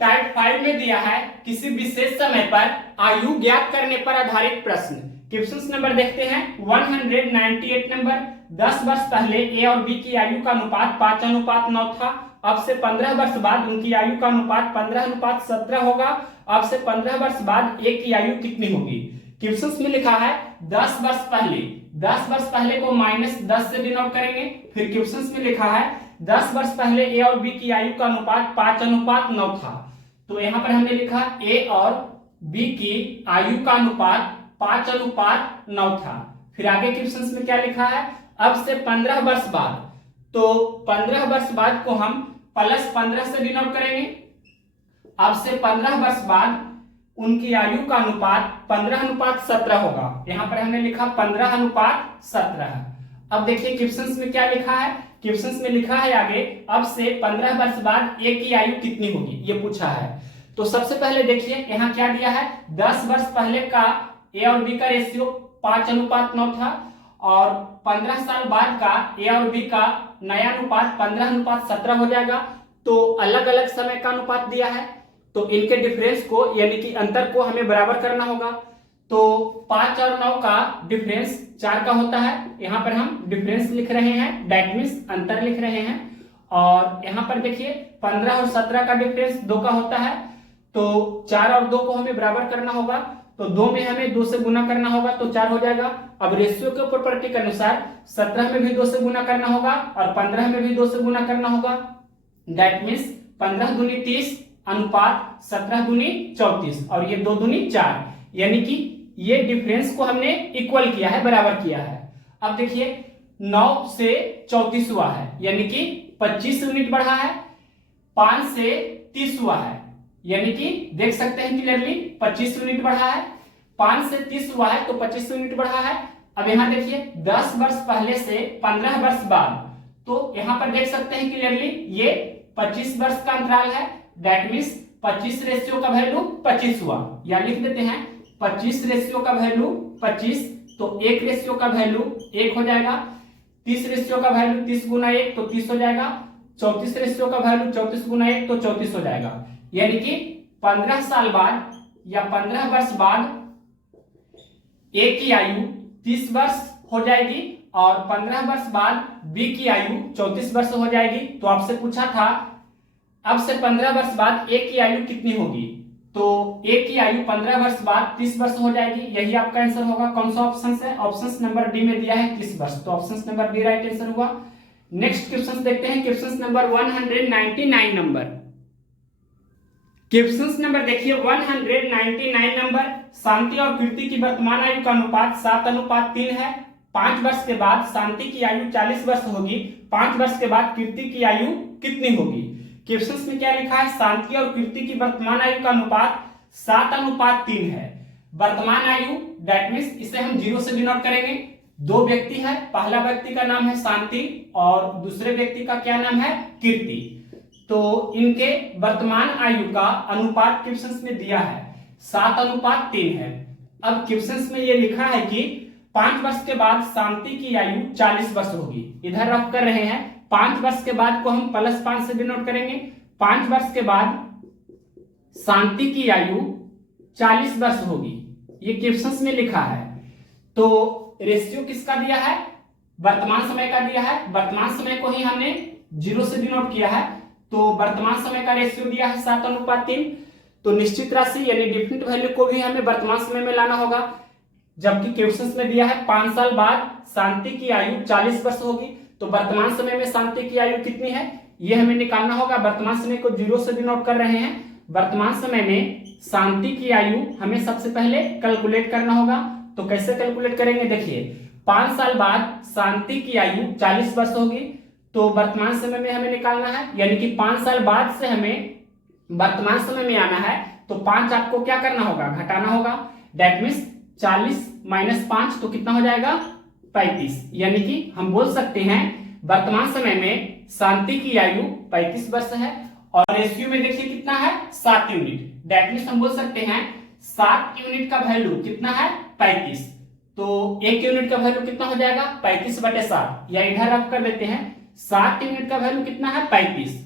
Type 5 में दिया है किसी विशेष समय पर आयु ज्ञात करने पर आधारित प्रश्न। क्वेश्चन नंबर देखते हैं 198 नंबर। 10 वर्ष पहले ए और बी की आयु का अनुपात 5:9 था। अब से 15 वर्ष बाद उनकी आयु का अनुपात 15:17 होगा। अब से 15 वर्ष बाद ए की आयु कितनी होगी? क्वेश्चन में लिखा है 10 वर्ष पहले। 10 वर्ष पहले को -10 से डिनोट करेंगे। फिर क्वेश्चन में लिखा है 10 वर्ष पहले ए और बी की आयु का अनुपात 5:9 था। तो यहां पर हमने लिखा ए और बी की आयु का अनुपात 5:9 था। फिर आगे क्वेश्चन में क्या लिखा है? अब से 15 वर्ष बाद, तो 15 वर्ष बाद को हम +15 से डिनोट करेंगे। अब से 15 वर्ष बाद उनकी आयु का अनुपात 15:17 होगा। यहां पर हमने लिखा 15:17। अब देखिए क्वेश्चन में क्या लिखा है? क्वेश्चन में लिखा है आगे अब से 15 वर्ष बाद ए की आयु कितनी होगी, ये पूछा है। तो सबसे पहले देखिए यहाँ क्या दिया है, 10 वर्ष पहले का ए और बी का रेशियो 5:9 था और 15 साल बाद का ए और बी का नया अनुपात 15:17 हो जाएगा। तो अलग अलग समय का अनुपात दिया है, तो इनके डिफरेंस को यानी कि अंतर को हमें बराबर करना होगा। तो 5 और 9 का डिफरेंस 4 का होता है। यहाँ पर हम डिफरेंस लिख रहे हैं, दैट मीन्स अंतर लिख रहे हैं। और यहाँ पर देखिए 15 और 17 का डिफरेंस 2 का होता है। तो 4 और 2 को हमें बराबर करना होगा। तो 2 में हमें 2 से गुना करना होगा तो 4 हो जाएगा। अब रेशियो के प्रॉपर्टी के अनुसार 17 में भी 2 से गुना करना होगा और 15 में भी 2 से गुना करना होगा। दैट मीन्स 15 दूनी 30 अनुपात 17 दूनी 34 और ये 2 दूनी 4, यानी कि ये डिफरेंस को हमने इक्वल किया है, बराबर किया है। अब देखिए 9 से 34 हुआ है, यानी कि 25 यूनिट बढ़ा है। 5 से 30 हुआ है, यानी कि देख सकते हैं क्लियरली 25 यूनिट बढ़ा है। 5 से 30 हुआ है तो 25 यूनिट बढ़ा है। अब यहाँ देखिए 10 वर्ष पहले से 15 वर्ष बाद, तो यहाँ पर देख सकते हैं क्लियरली ये 25 वर्ष का अंतराल है। दैट मीन्स 25 रेशियो का वैल्यू 25 हुआ, या लिख देते हैं 25 रेशियो का वैल्यू 25, तो 1 रेशियो का वैल्यू 1 हो जाएगा। 30 रेशियो का वैल्यू 30 गुना 1 तो 30 हो जाएगा। 34 रेशियो का वैल्यू 34 गुना 1 तो 34 हो जाएगा। यानी कि 15 साल बाद या 15 वर्ष बाद ए की आयु 30 वर्ष हो जाएगी और 15 वर्ष बाद बी की आयु 34 वर्ष हो जाएगी। तो आपसे पूछा था अब से 15 वर्ष बाद ए की आयु कितनी होगी, तो ए की आयु 15 वर्ष बाद 30 वर्ष हो जाएगी। यही आपका आंसर होगा। कौन सा ऑप्शन है? ऑप्शन नंबर डी में दिया है 30 वर्ष, तो option number D right answer हुआ। नेक्स्ट क्वेश्चन देखते हैं, question number 199 number. Question number देखिए 199 नंबर। शांति और कीर्ति की वर्तमान आयु का अनुपात 7:3 है। 5 वर्ष के बाद शांति की आयु 40 वर्ष होगी। 5 वर्ष के बाद कीर्ति की आयु कितनी होगी? क्वेश्चन में क्या लिखा है? शांति और कीर्ति की वर्तमान आयु का अनुपात 7:3 है। वर्तमान आयु दैट मीन्स इसे हम 0 से डिनोट करेंगे। 2 व्यक्ति है, पहला व्यक्ति का नाम है शांति और दूसरे व्यक्ति का क्या नाम है? कीर्ति। तो इनके वर्तमान आयु का अनुपात क्वेश्चन में दिया है 7:3 है। अब क्वेश्चन में ये लिखा है कि 5 वर्ष के बाद शांति की आयु 40 वर्ष होगी। इधर रख कर रहे हैं 5 वर्ष के बाद को हम +5 से डिनोट करेंगे। 5 वर्ष के बाद शांति की आयु 40 वर्ष होगी, ये क्वेश्चन में लिखा है। तो रेशियो किसका दिया है? वर्तमान समय का दिया है। वर्तमान समय को ही हमने 0 से डिनोट किया है, तो वर्तमान समय का रेशियो दिया है 7:3। तो निश्चित राशि यानी डिफरेंट वैल्यू को भी हमें वर्तमान समय में लाना होगा। जबकि क्वेश्चन में दिया है 5 साल बाद शांति की आयु 40 वर्ष होगी, तो वर्तमान समय में शांति की आयु कितनी है ये हमें निकालना होगा। वर्तमान समय को 0 से डिनोट कर रहे हैं। वर्तमान समय में शांति की आयु हमें सबसे पहले कैलकुलेट करना होगा। तो कैसे कैलकुलेट करेंगे? देखिए 5 साल बाद शांति की आयु 40 वर्ष होगी, तो वर्तमान समय में हमें निकालना है, यानी कि 5 साल बाद से हमें वर्तमान समय में आना है। तो 5 आपको क्या करना होगा? घटाना होगा। दैट मीन्स 40 - 5 तो कितना हो जाएगा? 35। यानी कि हम बोल सकते हैं वर्तमान समय में शांति की आयु 35 वर्ष है और रेशियो में देखिए कितना है? 7 यूनिट। दैट मीन्स हम बोल सकते हैं 7 यूनिट का वैल्यू कितना है? 35। तो 1 यूनिट का वैल्यू कितना हो जाएगा? 35/7, या इधर रख कर देते हैं 7 यूनिट का वैल्यू कितना है? 35।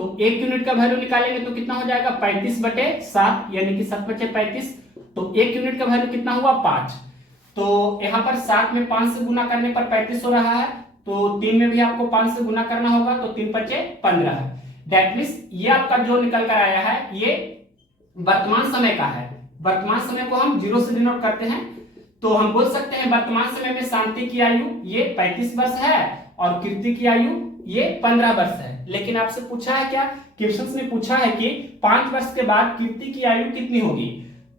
तो 1 यूनिट का वैल्यू निकालेंगे तो कितना हो जाएगा 35/7 यानी कि 7/35। तो 1 यूनिट का वैल्यू कितना हुआ 5। तो यहाँ पर 7 में 5 से गुना करने पर 35 हो रहा है, तो 3 में भी आपको 5 से गुना करना होगा, तो 3×5 = 15 है। दैट मीन्स ये आपका जो निकल कर आया है ये वर्तमान समय का है। वर्तमान समय को हम 0 से डिनोट करते हैं, तो हम बोल सकते हैं वर्तमान समय में शांति की आयु ये 35 वर्ष है और कीर्ति की आयु ये 15 वर्ष है। लेकिन आपसे पूछा है क्या, क्वेश्चंस ने पूछा है कि 5 वर्ष के बाद कीर्ति की आयु कितनी होगी।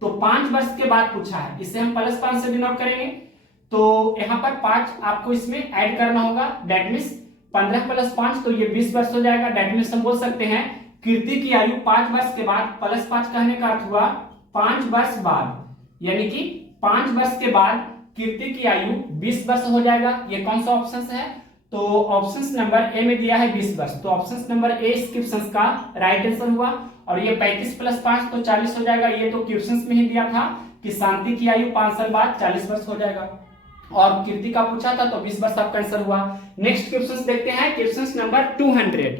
तो 5 वर्ष के बाद पूछा है, इसे हम +5 से डिनोट करेंगे। तो यहाँ पर 5 आपको इसमें ऐड करना होगा, दैट मीन्स 15 + 5 तो ये 20 वर्ष हो जाएगा। दैट मीन्स हम बोल सकते हैं कीर्ति की आयु 5 वर्ष के बाद, +5 कहने का अर्थ हुआ 5 वर्ष बाद, यानी कि 5 वर्ष के बाद कीर्ति की आयु 20 वर्ष हो जाएगा। ये कौन सा ऑप्शन है, तो ऑप्शन नंबर ए में दिया है 20 वर्ष, तो ऑप्शन नंबर ए इस क्वेश्चन का राइट आंसर हुआ। और ये 35 + 5 तो 40 हो जाएगा, ये तो क्वेश्चन में ही दिया था कि शांति की आयु 5 साल बाद 40 वर्ष हो जाएगा, और कीर्ति का पूछा था तो 20 वर्ष आपका आंसर हुआ। नेक्स्ट क्वेश्चन देखते हैं, क्वेश्चन नंबर 200।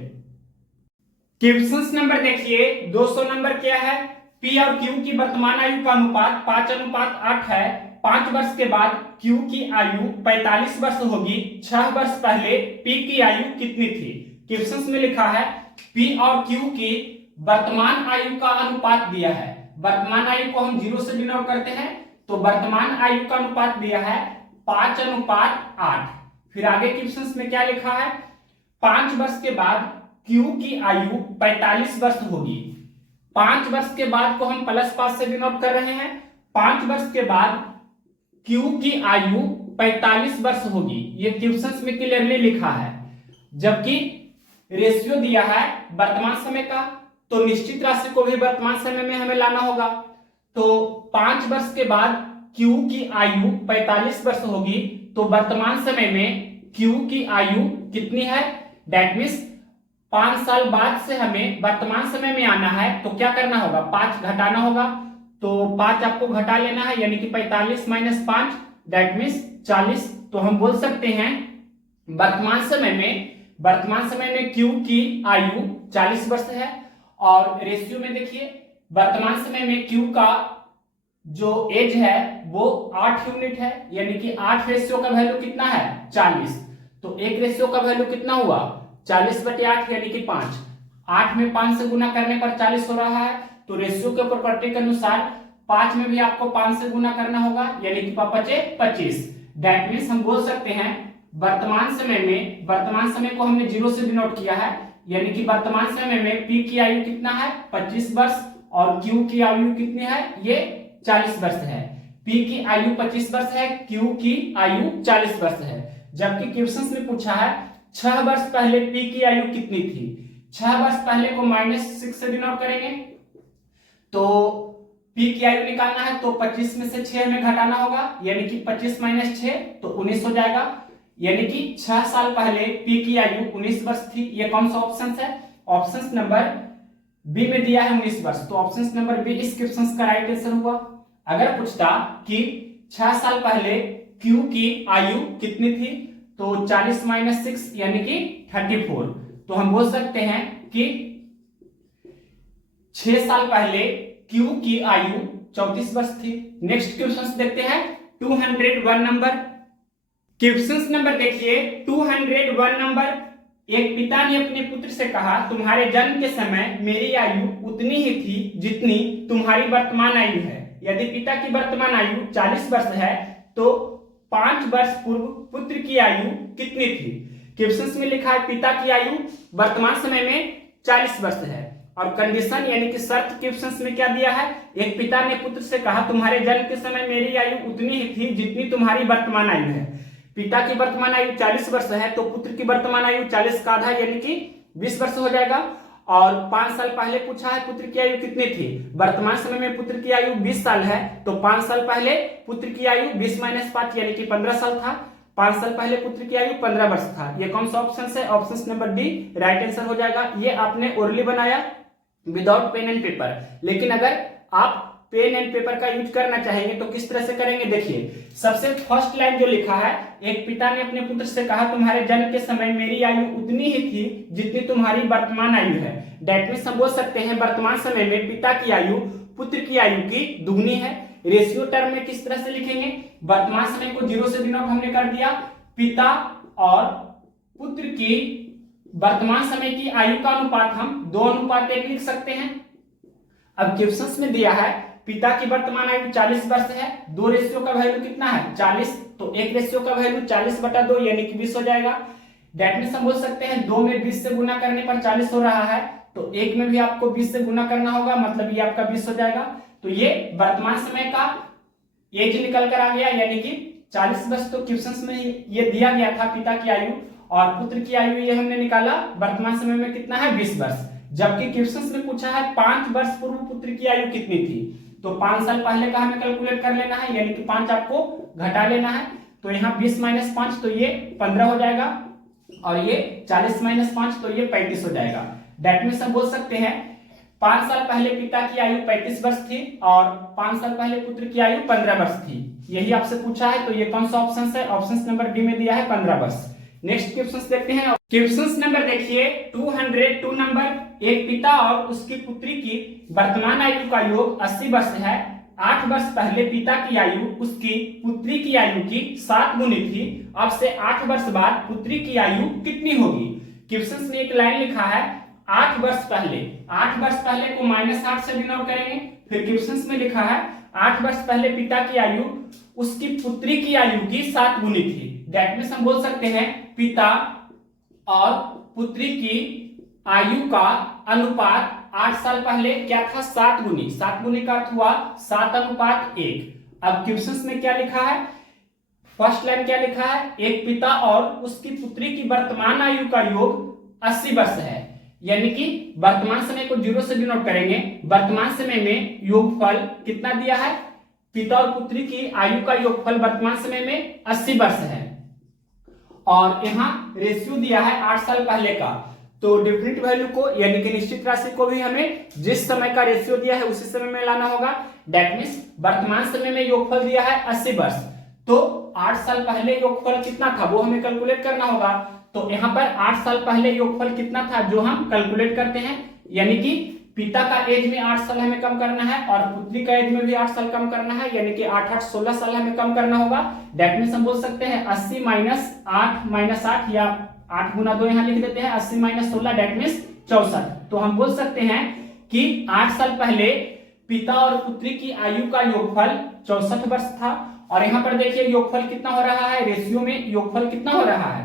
क्वेश्चन नंबर देखिए 200 नंबर क्या है, P और Q की वर्तमान आयु का अनुपात 5:8 है। 5 वर्ष के बाद Q की आयु 45 वर्ष होगी। 6 वर्ष पहले P की आयु कितनी थी। क्वेश्चन में लिखा है P और Q की वर्तमान आयु का अनुपात दिया है। वर्तमान आयु को हम 0 से डिनोट करते हैं, तो वर्तमान आयु का अनुपात दिया है 5:8। फिर आगे क्वेश्चन में क्या लिखा है, 5 वर्ष के बाद Q की आयु 45 वर्ष होगी। 5 वर्ष के बाद को हम +5 से डिनोट कर रहे हैं। 5 वर्ष के बाद Q की आयु 45 वर्ष होगी, ये क्वेश्चन में क्लियरली लिखा है। जबकि रेशियो दिया है वर्तमान समय का, तो निश्चित राशि को भी वर्तमान समय में हमें लाना होगा। तो 5 वर्ष के बाद Q की आयु 45 वर्ष होगी, तो वर्तमान समय में Q की आयु कितनी है, दैट मीन्स 5 साल बाद से हमें वर्तमान समय में आना है, तो क्या करना होगा 5 घटाना होगा। तो 5 आपको घटा लेना है, यानी कि 45 - 5 दैट मीन्स 40। तो हम बोल सकते हैं वर्तमान समय में Q की आयु 40 वर्ष है। और रेशियो में देखिए वर्तमान समय में Q का जो एज है वो 8 यूनिट है, यानी कि 8 रेशियो का वैल्यू कितना है 40। तो एक रेशियो का वैल्यू कितना हुआ 40/8 यानी कि 5। 8 में 5 से गुना करने पर 40 हो रहा है, तो रेशियो के प्रॉपर्टी के अनुसार 5 में भी आपको 5 से गुना करना होगा, यानी कि 5×5 = 25। दैट मीन्स हम बोल सकते हैं वर्तमान समय को हमने 0 से डिनोट किया है, यानी कि वर्तमान समय में P की आयु कितना है 25 वर्ष और Q की आयु कितनी है ये 40 वर्ष है। P की आयु 25 वर्ष है, Q की आयु 40 वर्ष है। जबकि क्वेश्चन में पूछा है 6 वर्ष पहले P की आयु कितनी थी। 6 वर्ष पहले को -6 से डिनोट करेंगे, तो P की आयु निकालना है, तो 25 में से 6 में घटाना होगा, यानी कि 25 - 6 तो 19 हो जाएगा। यानी कि 6 साल पहले P की आयु 19 वर्ष थी। ये कौन सा ऑप्शन है, ऑप्शन नंबर बी में दिया है 19 वर्ष, तो ऑप्शन नंबर बी इस क्वेश्चन का राइट आंसर हुआ। अगर पूछता कि 6 साल पहले Q की आयु कितनी थी, तो 40 - 6 यानी कि 34। तो हम बोल सकते हैं कि 6 साल पहले Q की आयु 34 वर्ष थी। नेक्स्ट क्वेश्चन देखते हैं 201 नंबर। क्वेश्चन नंबर देखिए 201 नंबर। एक पिता ने अपने पुत्र से कहा, तुम्हारे जन्म के समय मेरी आयु उतनी ही थी जितनी तुम्हारी वर्तमान आयु है। यदि पिता की वर्तमान आयु 40 वर्ष है, तो 5 वर्ष पूर्व पुत्र की आयु कितनी थी। क्वेश्चन में लिखा है पिता की आयु वर्तमान समय में 40 वर्ष है, और कंडीशन यानी कि शर्त क्वेश्चन में क्या दिया है, एक पिता ने पुत्र से कहा तुम्हारे जन्म के समय मेरी आयु उतनी ही थी जितनी तुम्हारी वर्तमान आयु है। पिता की वर्तमान आयु 40 वर्ष है, तो पुत्र की वर्तमान आयु 40 का आधा यानी कि 20 वर्ष हो जाएगा। और 5 साल पहले पूछा है पुत्र की आयु कितनी थी। वर्तमान समय में पुत्र की आयु 20 साल है, तो 5 साल पहले पुत्र की आयु 20 - 5 यानी कि 15 साल था। 5 साल पहले पुत्र की आयु 15 वर्ष था। ये कौन सा ऑप्शन है, option number D right answer हो जाएगा। ये आपने ओरली बनाया विदाउट पेन एंड पेपर, लेकिन अगर आप पेन एंड पेपर का यूज करना चाहेंगे तो किस तरह से करेंगे, देखिए सबसे फर्स्ट लाइन जो लिखा है, एक पिता ने अपने पुत्र से कहा तुम्हारे जन्म के समय मेरी आयु उतनी ही थी जितनी तुम्हारी वर्तमान आयु है। दैट मींस हम बोल सकते हैं वर्तमान समय में पिता की आयु पुत्र की आयु की दुगनी है। रेशियो टर्म में किस तरह से लिखेंगे, वर्तमान समय को 0 से डिनोट हमने कर दिया, पिता और पुत्र की वर्तमान समय की आयु का अनुपात हम 2:1 लिख सकते हैं। अब क्वेश्चंस में दिया है पिता की वर्तमान आयु 40 वर्ष है, 2 रेशियो का वैल्यू कितना है 40, तो 1 रेशियो का वैल्यू 40/2 यानी कि 20 हो जाएगा। दैट मींस हम बोल सकते हैं 2 में 20 से गुना करने पर 40 हो रहा है, तो 1 में भी आपको 20 से गुना करना होगा, मतलब ये आपका 20 हो जाएगा। तो ये वर्तमान समय का एज निकल कर आ गया यानी कि 40 वर्ष। तो क्वेश्चंस में ये दिया गया था पिता की आयु और पुत्र की आयु ये हमने निकाला वर्तमान समय में कितना है 20 वर्ष, जबकि क्वेश्चंस में पूछा है 5 वर्ष पूर्व पुत्र की आयु कितनी थी, तो 5 साल पहले का हमें कैलकुलेट कर लेना है, यानी कि 5 आपको घटा लेना है। तो यहाँ 20 - 5 तो ये 15 हो जाएगा और ये 40 - 5 तो ये 35 हो जाएगा। दैट मींस हम बोल सकते हैं 5 साल पहले पिता की आयु 35 वर्ष थी और 5 साल पहले पुत्र की आयु 15 वर्ष थी। यही आपसे पूछा है, तो ये कौन सा ऑप्शन है, ऑप्शन नंबर डी में दिया है 15 वर्ष। नेक्स्ट क्वेश्चन देखते हैं। क्वेश्चन नंबर देखिए 202 नंबर, एक पिता और उसकी पुत्री की वर्तमान आयु का योग 80 वर्ष है। 8 वर्ष पहले पिता की आयु उसकी पुत्री की आयु की 7 गुनी थी, अब से 8 वर्ष बाद पुत्री की आयु कितनी होगी। क्वेश्चन में एक लाइन लिखा है 8 वर्ष पहले, 8 वर्ष पहले को -8 से डिनोट करेंगे। फिर क्वेश्चन में लिखा है 8 वर्ष पहले पिता की आयु उसकी पुत्री की आयु की 7 गुनी थी। दैट मींस हम बोल सकते हैं पिता और पुत्री की आयु का अनुपात 8 साल पहले क्या था 7 गुनी, 7 गुनी का अर्थ हुआ 7:1। अब क्वेश्चन में क्या लिखा है, फर्स्ट लाइन क्या लिखा है, एक पिता और उसकी पुत्री की वर्तमान आयु का योग 80 वर्ष है, यानी कि वर्तमान समय को 0 से डिनोट करेंगे। वर्तमान समय में योगफल कितना दिया है, पिता और पुत्री की आयु का योगफल वर्तमान समय में 80 वर्ष है और यहाँ रेशियो दिया है 8 साल पहले का, तो डिफरेंट वैल्यू को यानी कि निश्चित राशि को भी हमें जिस समय का रेशियो दिया है उसी समय में लाना होगा। दैट मींस वर्तमान समय में योगफल दिया है 80 वर्ष, तो 8 साल पहले योगफल कितना था वो हमें कैलकुलेट करना होगा। तो यहाँ पर 8 साल पहले योगफल कितना था जो हम कैलकुलेट करते हैं, यानी कि पिता का एज में 8 साल हमें कम करना है और पुत्री का एज में भी 8 साल कम करना है, यानी कि 8 8 16 साल हमें कम करना होगा। दैट मींस हम बोल सकते हैं 80 - 8 या 8 गुना 2 यहाँ लिख देते हैं, 80 - 16 दैट मींस 64। तो हम बोल सकते हैं कि 8 साल पहले पिता और पुत्री की आयु का योगफल 64 वर्ष था। और यहाँ पर देखिए योगफल कितना हो रहा है, रेशियो में योगफल कितना हो रहा है,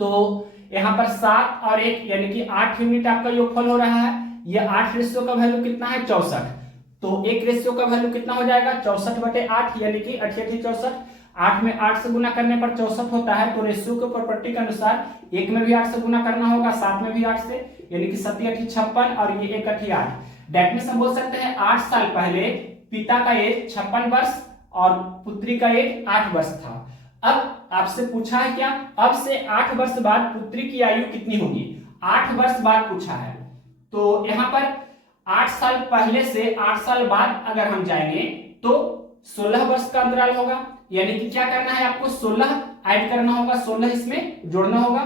तो यहाँ पर 7 और 1 यानी कि 8 यूनिट आपका योगफल हो रहा है। ये 8 रेशियो का वैल्यू कितना है 64, तो 1 रेशियो का वैल्यू कितना हो जाएगा 64/8 यानी कि 8 × 64। 8 में 8 से गुना करने पर 64 होता है, तो रेशियो के प्रॉपर्टी के अनुसार 1 में भी 8 से गुना करना होगा, 7 में भी 8 से, यानी कि 7 × 8 = 56 और ये 1 × 8। दैट मींस हम बोल सकते हैं 8 साल पहले पिता का एज 56 वर्ष और पुत्री का एज 8 वर्ष था। अब आपसे पूछा है क्या, अब से 8 वर्ष बाद पुत्री की आयु कितनी होगी, 8 वर्ष बाद पूछा है। तो यहाँ पर 8 साल पहले से 8 साल बाद अगर हम जाएंगे तो 16 वर्ष का अंतराल होगा, यानी कि क्या करना है आपको 16 ऐड करना होगा, 16 इसमें जोड़ना होगा।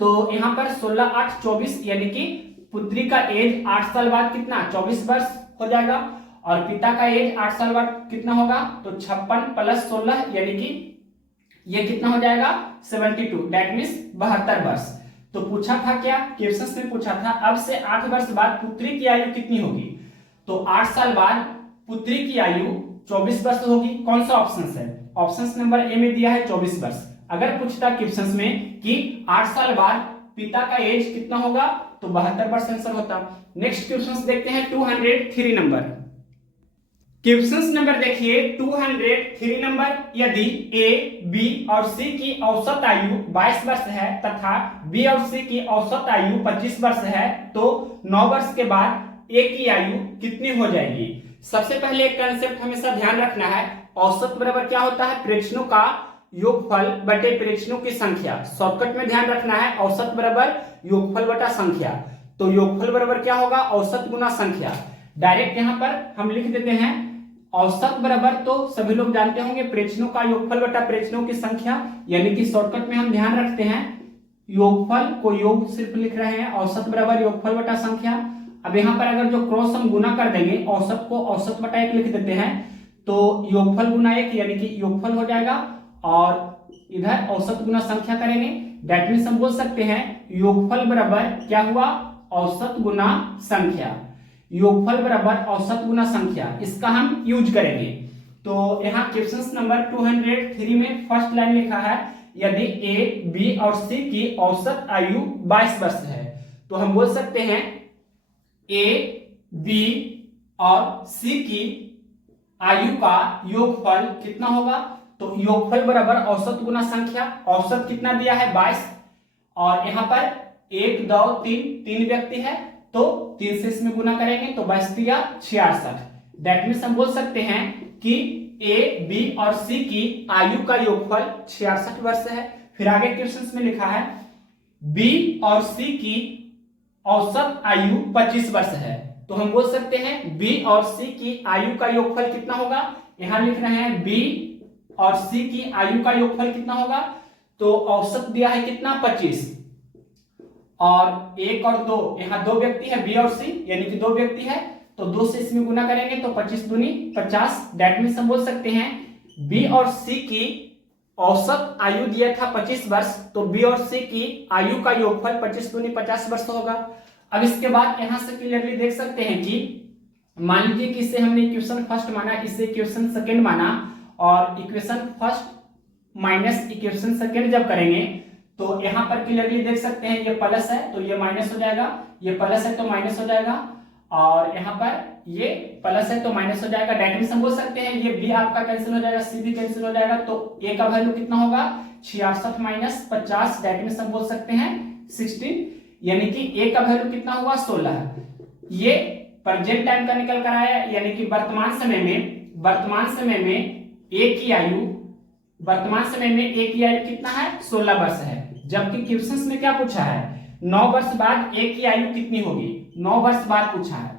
तो यहाँ पर 16 × 8 = 24 यानी कि पुत्री का एज 8 साल बाद कितना 24 वर्ष हो जाएगा और पिता का एज 8 साल बाद कितना होगा, तो 56 + 16 यानी कि ये कितना हो जाएगा 72, दैट मींस 72 वर्ष। तो पूछा था क्या, क्वेश्चन में पूछा था अब से 8 वर्ष बाद पुत्री की आयु कितनी होगी, तो 8 साल बाद पुत्री की आयु 24 वर्ष होगी। कौन सा ऑप्शन है, ऑप्शन नंबर ए में दिया है 24 वर्ष। अगर पूछता क्वेश्चन में कि 8 साल बाद पिता का एज कितना होगा, तो 72 वर्ष आंसर होता। नेक्स्ट क्वेश्चन देखते हैं 203 नंबर। क्वेश्चन नंबर देखिए 203 नंबर, यदि ए, बी और सी की औसत आयु 22 वर्ष है तथा बी और सी की औसत आयु 25 वर्ष है, तो 9 वर्ष के बाद ए की आयु कितनी हो जाएगी। सबसे पहले एक कंसेप्ट हमेशा ध्यान रखना है, औसत बराबर क्या होता है प्रेक्षणों का योगफल बटे प्रेक्षणों की संख्या। शॉर्टकट में ध्यान रखना है औसत बराबर योगफल बटा संख्या, तो योगफल बराबर क्या होगा औसत गुना संख्या। डायरेक्ट यहाँ पर हम लिख देते हैं औसत बराबर, तो सभी लोग जानते होंगे प्रेक्षणों का योगफल बटा प्रेक्षणों की संख्या, यानी कि शॉर्टकट में हम ध्यान रखते हैं योगफल को योग सिर्फ लिख रहे हैं, औसत बराबर योगफल बटा संख्या। अब यहाँ पर अगर जो क्रॉस हम गुना कर देंगे, औसत को औसत बटा 1 लिख देते हैं, तो योगफल गुना 1 यानी कि योगफल हो जाएगा, और इधर औसत गुना संख्या करेंगे। दैट मीन्स हम बोल सकते हैं योगफल बराबर क्या हुआ, औसत गुना संख्या। योगफल बराबर औसत गुना संख्या, इसका हम यूज करेंगे। तो यहाँ क्वेश्चन नंबर 203 में फर्स्ट लाइन लिखा है यदि ए, बी और सी की औसत आयु 22 वर्ष है, तो हम बोल सकते हैं ए, बी और सी की आयु का योगफल कितना होगा। तो योगफल बराबर औसत गुना संख्या, औसत कितना दिया है 22, और यहाँ पर 1 2 3 व्यक्ति है, तो 3 से इसमें गुना करेंगे तो 22 दिया 66। दैट मीन्स हम बोल सकते हैं कि ए, बी और सी की आयु का योगफल 66 वर्ष है। फिर आगे क्वेश्चन में लिखा है बी और सी की औसत आयु 25 वर्ष है, तो हम बोल सकते हैं बी और सी की आयु का योगफल कितना होगा। यहां लिख रहे हैं बी और सी की आयु का योगफल कितना होगा, तो औसत दिया है कितना 25, और 1 और 2, यहाँ 2 व्यक्ति है बी और सी, यानी कि 2 व्यक्ति है, तो 2 से इसमें गुना करेंगे तो 25 दूनी 50। दैट मीन्स हम बोल सकते हैं बी और सी की औसत आयु दिया था 25 वर्ष, तो बी और सी की आयु का योगफल 25 दूनी 50 वर्ष होगा। अब इसके बाद यहां से क्लियरली देख सकते हैं कि मान लीजिए कि इसे हमने इक्वेशन फर्स्ट माना, इसे इक्वेशन सेकंड माना, और equation first minus equation second जब करेंगे तो यहां पर क्लियरली देख सकते हैं ये प्लस है तो ये माइनस हो जाएगा, ये प्लस है तो माइनस हो जाएगा, और यहाँ पर ये प्लस है तो माइनस हो जाएगा। दैट मींस हम बोल सकते हैं ये बी आपका कैंसिल हो जाएगा, सी भी कैंसिल हो जाएगा, तो ए का वैल्यू कितना होगा 66 माइनस 50। दैट मींस हम बोल सकते हैं 16, यानी कि ए का वैल्यू कितना हुआ 16। ये प्रेजेंट टाइम का निकल कर आया, यानी कि वर्तमान समय में ए की आयु कितना है 16 वर्ष है। जबकि क्वेश्चंस में क्या पूछा है 9 वर्ष बाद ए की आयु कितनी होगी, 9 वर्ष बाद पूछा है,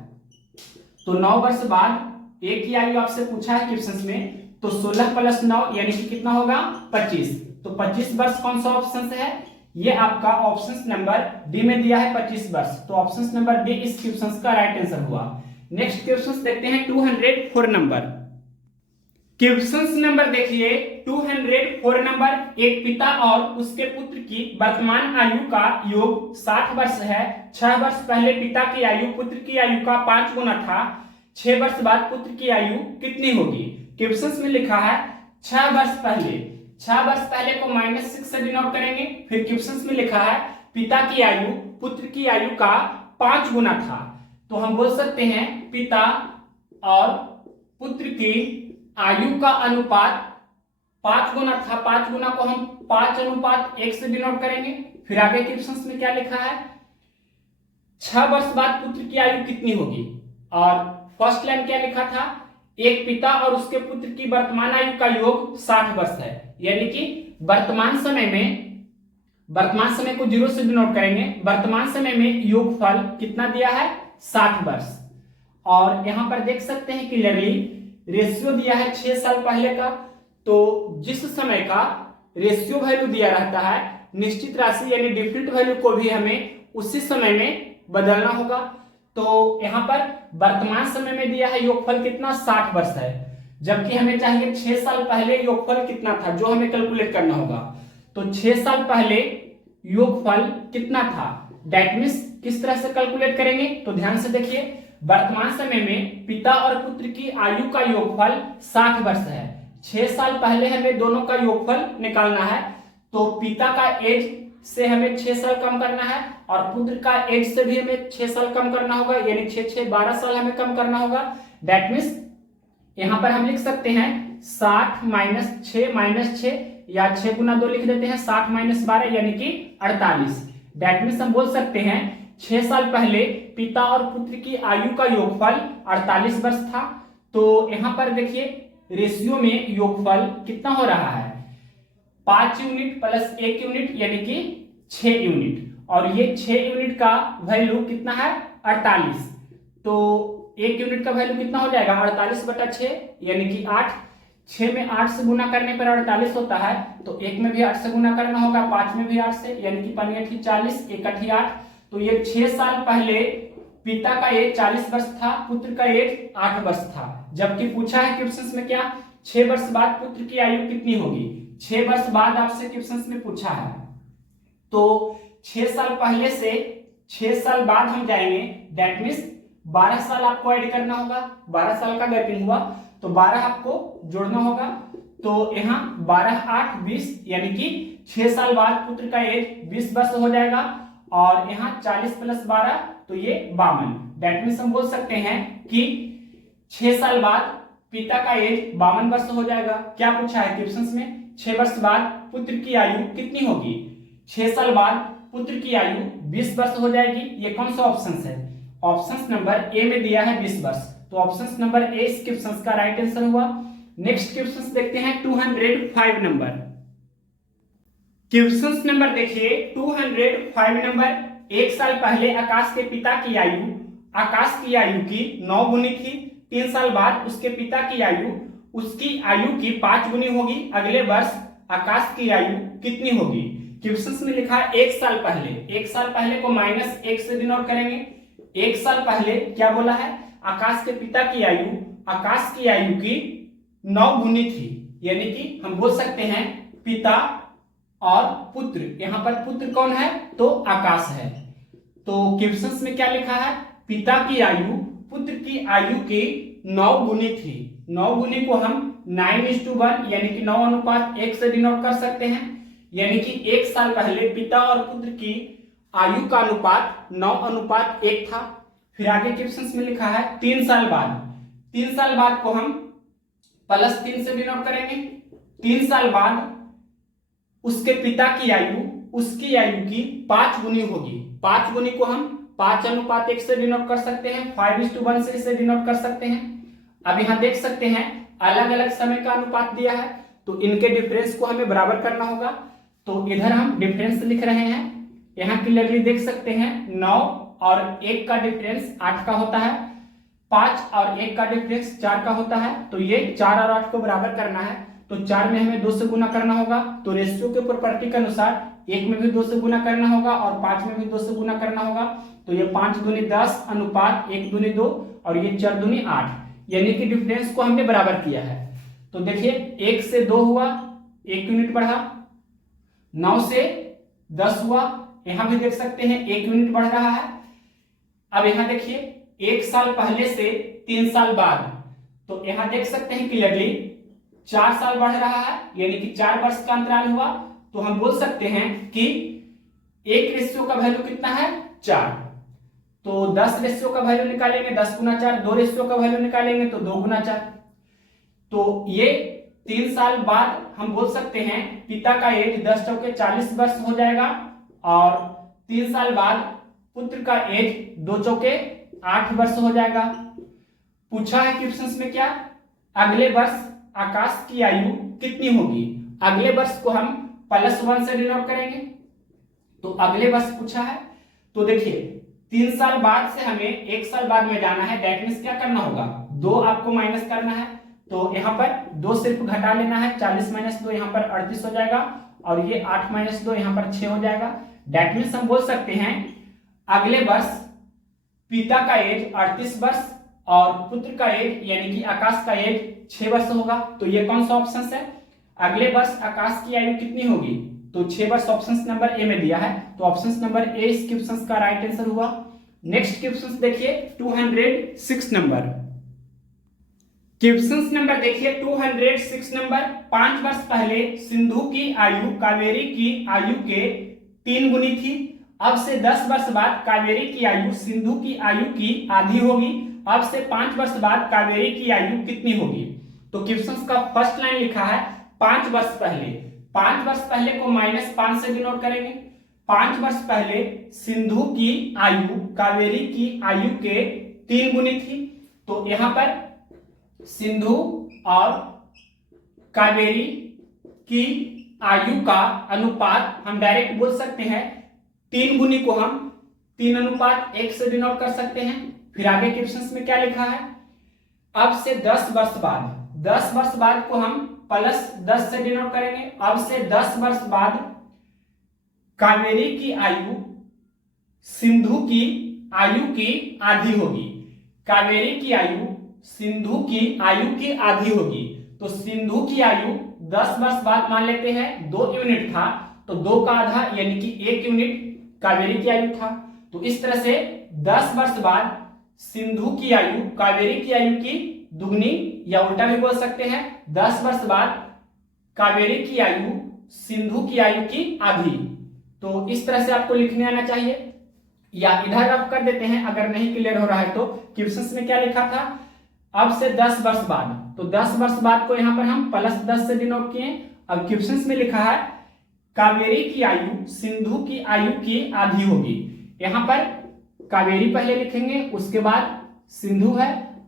तो 9 वर्ष बाद ए की आयु आपसे पूछा है क्वेश्चंस में, तो 16 प्लस 9 यानी कि कितना होगा 25, तो 25 वर्ष कौन सा ऑप्शन से है, ये आपका ऑप्शन नंबर डी में दिया है 25 वर्ष, तो ऑप्शन नंबर डी इस क्वेश्चन का राइट आंसर हुआ। नेक्स्ट क्वेश्चन देखते हैं 204 नंबर। क्वेश्चन नंबर देखिए 204 नंबर, एक पिता और उसके पुत्र की वर्तमान आयु का योग 60 वर्ष है। 6 वर्ष पहले पिता की आयु पुत्र की आयु का 5 गुना था। 6 वर्ष बाद पुत्र की आयु कितनी होगी। क्वेश्चन में लिखा है 6 वर्ष पहले को -6 से डिनोट करेंगे। फिर क्वेश्चन में लिखा है पिता की आयु पुत्र की आयु का 5 गुना था, तो हम बोल सकते हैं पिता और पुत्र की आयु का अनुपात 5 गुना था, 5 गुना को हम 5:1 से डिनोट करेंगे। फिर आगे क्वेश्चन में क्या लिखा है 6 वर्ष बाद पुत्र की आयु कितनी होगी, और फर्स्ट लाइन क्या लिखा था एक पिता और उसके पुत्र की वर्तमान आयु का योग 60 वर्ष है, यानी कि वर्तमान समय को 0 से डिनोट करेंगे। वर्तमान समय में योगफल कितना दिया है 60 वर्ष, और यहां पर देख सकते हैं क्लियरली रेशियो दिया है 6 साल पहले का, तो जिस समय का रेशियो वैल्यू दिया रहता है निश्चित राशि यानी डिफरेंट वैल्यू को भी हमें उसी समय में बदलना होगा। तो यहाँ पर वर्तमान समय में दिया है योगफल कितना 60 वर्ष है, जबकि हमें चाहिए 6 साल पहले योगफल कितना था जो हमें कैलकुलेट करना होगा। तो 6 साल पहले योगफल कितना था, दैट मींस किस तरह से कैलकुलेट करेंगे, तो ध्यान से देखिए वर्तमान समय में पिता और पुत्र की आयु का योगफल 60 वर्ष है। 6 साल पहले हमें दोनों का योगफल निकालना है, तो पिता का एज से हमें 6 साल कम करना है और पुत्र का एज से भी हमें 6 साल कम करना होगा, यानी 6 12 साल हमें कम करना होगा। दैट मीन्स यहां पर हम लिख सकते हैं 60 - 6 या 6 गुना 2 लिख देते हैं 60 - 12 यानी कि 48। दैट मीन्स हम बोल सकते हैं 6 साल पहले पिता और पुत्र की आयु का योगफल 48 वर्ष था। तो यहां पर देखिए रेशियो में योगफल कितना हो रहा है 5 यूनिट प्लस 1 यूनिट यानी कि 6 यूनिट, और ये 6 यूनिट का वैल्यू कितना है 48। तो एक यूनिट का वैल्यू कितना हो जाएगा 48/6 यानी कि 8। 6 में 8 से गुना करने पर 48 होता है, तो 1 में भी 8 से गुना करना होगा, 5 में भी 8 से, यानी कि 5 8 40, 1 8 8। तो ये 6 साल पहले पिता का एज 40 वर्ष था, पुत्र का एज 8 वर्ष था। जबकि पूछा है क्वेश्चंस में क्या, 6 वर्ष बाद पुत्र की आयु कितनी होगी। 6 वर्ष बाद आपसे क्वेश्चंस में पूछा है, तो 6 साल पहले से 6 साल बाद हम जाएंगे, दैट मीन्स 12 साल आपको ऐड करना होगा। 12 साल का गैपिंग हुआ तो 12 आपको जोड़ना होगा। तो यहाँ 12 8 20 यानी कि 6 साल बाद पुत्र का एज 20 वर्ष हो जाएगा, और यहाँ 40 + 12 तो ये 52। दैट मीन्स हम बोल सकते हैं कि 6 साल बाद पिता का एज 52 वर्ष हो जाएगा। क्या पूछा है क्वेश्चंस में, 6 वर्ष बाद पुत्र की आयु कितनी होगी। 6 साल बाद पुत्र की आयु 20 वर्ष हो जाएगी। ये कौन सा ऑप्शन है, ऑप्शन नंबर ए में दिया है 20 वर्ष, तो ऑप्शन नंबर ए इस क्वेश्चन का राइट आंसर हुआ। नेक्स्ट क्वेश्चन देखते हैं 205 नंबर। क्वेश्चन नंबर देखिए 205 नंबर। एक साल पहले आकाश के पिता की आयु की 9 गुनी थी। 3 साल बाद उसके पिता की आयु उसकी आयु की 5 गुनी होगी। अगले वर्ष आकाश की आयु कितनी होगी। क्वेश्चन में लिखा है एक साल पहले, एक साल पहले को -1 से डिनोट करेंगे। एक साल पहले क्या बोला है, आकाश के पिता की आयु आकाश की आयु की 9 गुनी थी, यानी कि हम बोल सकते हैं पिता और पुत्र। यहां पर पुत्र कौन है, तो आकाश है। तो क्वेश्चन में क्या लिखा है, पिता की आयु पुत्र की आयु की 9 गुनी थी। 9 गुनी को हम 9:1 यानी कि 9:1 से डिनोट कर सकते हैं, यानी कि एक साल पहले पिता और पुत्र की आयु का अनुपात 9:1 था। फिर आगे क्वेश्चन में लिखा है 3 साल बाद। 3 साल बाद को हम +3 से डिनोट करेंगे। 3 साल बाद उसके पिता की आयु उसकी आयु की 5 गुनी होगी। 5 गुनी को हम 5:1 से डिनोट कर सकते हैं, 5:1 से इसे डिनोट कर सकते हैं। अब यहां देख सकते हैं अलग अलग समय का अनुपात दिया है, तो इनके डिफरेंस को हमें बराबर करना होगा। तो इधर हम डिफरेंस लिख रहे हैं, यहाँ क्लियरली देख सकते हैं 9 और 1 का डिफरेंस 8 का होता है, 5 और 1 का डिफरेंस 4 का होता है। तो ये 4 और 8 को बराबर करना है, तो 4 में हमें 2 से गुना करना होगा। तो रेशियो के प्रॉपर्टी के अनुसार 1 में भी 2 से गुना करना होगा और 5 में भी 2 से गुना करना होगा। तो ये 5 दूनी 10 अनुपात 1 दूनी 2 और ये 4 दूनी 8, यानी कि डिफरेंस को हमने बराबर किया है। तो देखिए 1 से 2 हुआ, 1 यूनिट बढ़ा, 9 से 10 हुआ, यहां भी देख सकते हैं 1 यूनिट बढ़ रहा है। अब यहां देखिए 1 साल पहले से 3 साल बाद, तो यहां देख सकते हैं क्लियरली 4 साल बढ़ रहा है, यानी कि 4 वर्ष का अंतराल हुआ। तो हम बोल सकते हैं कि 1 रेशियो का वैल्यू कितना है 4, तो 10 रेशियो का वैल्यू निकालेंगे 10 गुना 4, 2 रेशियो का वैल्यू निकालेंगे तो 2 गुना 4। तो ये 3 साल बाद हम बोल सकते हैं पिता का एज 10 चौके 40 वर्ष हो जाएगा, और 3 साल बाद पुत्र का एज 2 चौके 8 वर्ष हो जाएगा। पूछा है क्वेश्चंस में क्या, अगले वर्ष आकाश की आयु कितनी होगी। अगले वर्ष को हम +1 से डिनोट करेंगे, तो अगले वर्ष पूछा है। तो देखिए 3 साल बाद से हमें 1 साल बाद में जाना है, दैट मीन्स क्या करना होगा, 2 आपको माइनस करना है। तो यहाँ पर 2 सिर्फ घटा लेना है, 40 - 2 यहाँ पर 38 हो जाएगा, और ये 8 - 2 यहाँ पर 6 हो जाएगा। दैट मीन्स हम बोल सकते हैं अगले वर्ष पिता का एज 38 वर्ष और पुत्र का एज यानी कि आकाश का एज 6 वर्ष होगा। तो ये कौन सा ऑप्शन है, अगले वर्ष आकाश की आयु कितनी होगी, तो 6 वर्ष ऑप्शन नंबर ए में दिया है। तो ऑप्शन नंबर ए इस क्वेश्चन का राइट आंसर हुआ। नेक्स्ट क्वेश्चन देखिए 206 नंबर। क्वेश्चन नंबर देखिए 206 नंबर। 5 वर्ष पहले सिंधु की आयु कावेरी की आयु के 3 गुनी थी। अब से 10 वर्ष बाद कावेरी की आयु सिंधु की आयु की आधी होगी। अब से 5 वर्ष बाद कावेरी की आयु कितनी होगी। तो क्वेश्चन का फर्स्ट लाइन लिखा है 5 वर्ष पहले। 5 वर्ष पहले को -5 से डिनोट करेंगे। 5 वर्ष पहले सिंधु की आयु कावेरी की आयु के 3 गुनी थी। तो यहां पर सिंधु और कावेरी की आयु का अनुपात हम डायरेक्ट बोल सकते हैं 3 गुनी को हम 3:1 से डिनोट कर सकते हैं। फिर आगे क्वेश्चन में क्या लिखा है, अब से 10 वर्ष बाद, 10 वर्ष बाद को हम +10 से डिनोट करेंगे। अब से 10 वर्ष बाद कावेरी की आयु सिंधु की आयु की आधी होगी। कावेरी की आयु सिंधु की आयु की आधी होगी। तो सिंधु की आयु 10 वर्ष बाद मान लेते हैं 2 यूनिट था, तो 2 का आधा यानी कि 1 यूनिट कावेरी की आयु था। तो इस तरह से 10 वर्ष बाद सिंधु की आयु कावेरी की आयु की दुगनी, या उल्टा भी बोल सकते हैं 10 वर्ष बाद कावेरी की आयु सिंधु की आयु की आधी। तो इस तरह से आपको लिखने आना चाहिए, या इधर रफ कर देते हैं अगर नहीं क्लियर हो रहा है तो। क्वेश्चन में क्या लिखा था, अब से 10 वर्ष बाद, तो 10 वर्ष बाद को यहां पर हम +10 से डिनोट किए। अब क्वेश्चन में लिखा है कावेरी की आयु सिंधु की आयु की आधी होगी। यहां पर कावेरी पहले लिखेंगे, उसके बाद सिंधु है,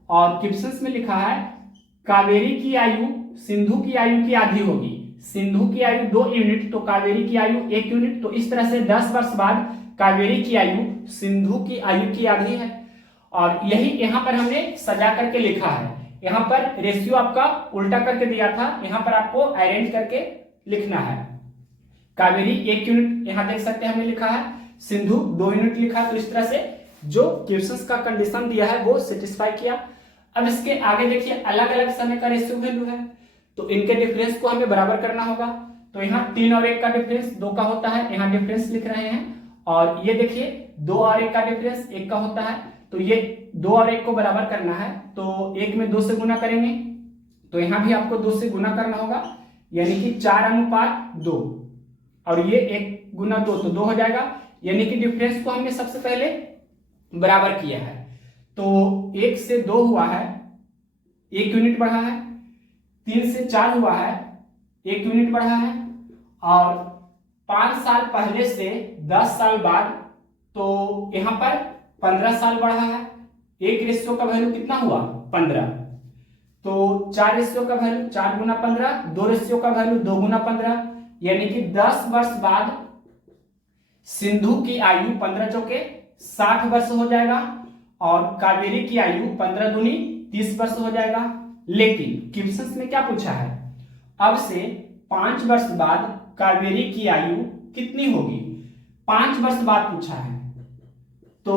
और क्वेश्चन में लिखा है कावेरी की आयु सिंधु की आयु की आधी होगी। सिंधु की आयु 2 यूनिट, तो कावेरी की आयु 1 यूनिट। तो इस तरह से 10 वर्ष बाद कावेरी की आयु सिंधु की आयु की आधी है। और यही यहाँ पर हमने सजा करके लिखा है। यहाँ पर रेशियो आपका उल्टा करके दिया था, यहाँ पर आपको अरेंज करके लिखना है। कावेरी 1 यूनिट यहाँ देख सकते हैं हमने लिखा है, सिंधु 2 यूनिट लिखा। तो इस तरह से जो क्वेश्चंस का कंडीशन दिया है वो सेटिस्फाई किया। अब इसके आगे देखिए अलग अलग समय का रेशियो वैल्यू है, तो इनके डिफरेंस को हमें बराबर करना होगा। तो यहाँ 3 और 1 का डिफरेंस 2 का होता है, यहाँ डिफरेंस लिख रहे हैं। और ये देखिए 2 और 1 का डिफरेंस 1 का होता है, तो ये 2 और 1 को बराबर करना है। तो 1 में 2 से गुना करेंगे, तो यहाँ भी आपको 2 से गुना करना होगा, यानी कि 4:2, और ये 1 गुना 2 तो 2 हो जाएगा। यानी कि डिफरेंस को हमने सबसे पहले बराबर किया है। तो 1 से 2 हुआ है, 1 यूनिट बढ़ा है। 3 से 4 हुआ है, 1 यूनिट बढ़ा है। और 5 साल पहले से 10 साल बाद, तो यहाँ पर 15 साल बढ़ा है। 1 रेशियो का वैल्यू कितना हुआ, 15। तो 4 रेशियो का वैल्यू 4 गुना 15, 2 रेशियो का वैल्यू 2 गुना 15, यानी कि 10 वर्ष बाद सिंधु की आयु 15 चौके 60 वर्ष हो जाएगा, और कावेरी की आयु 15 दूनी 30 वर्ष हो जाएगा। लेकिन क्वेश्चन में क्या पूछा है, अब से 5 वर्ष बाद कावेरी की आयु कितनी होगी, 5 वर्ष बाद पूछा है। तो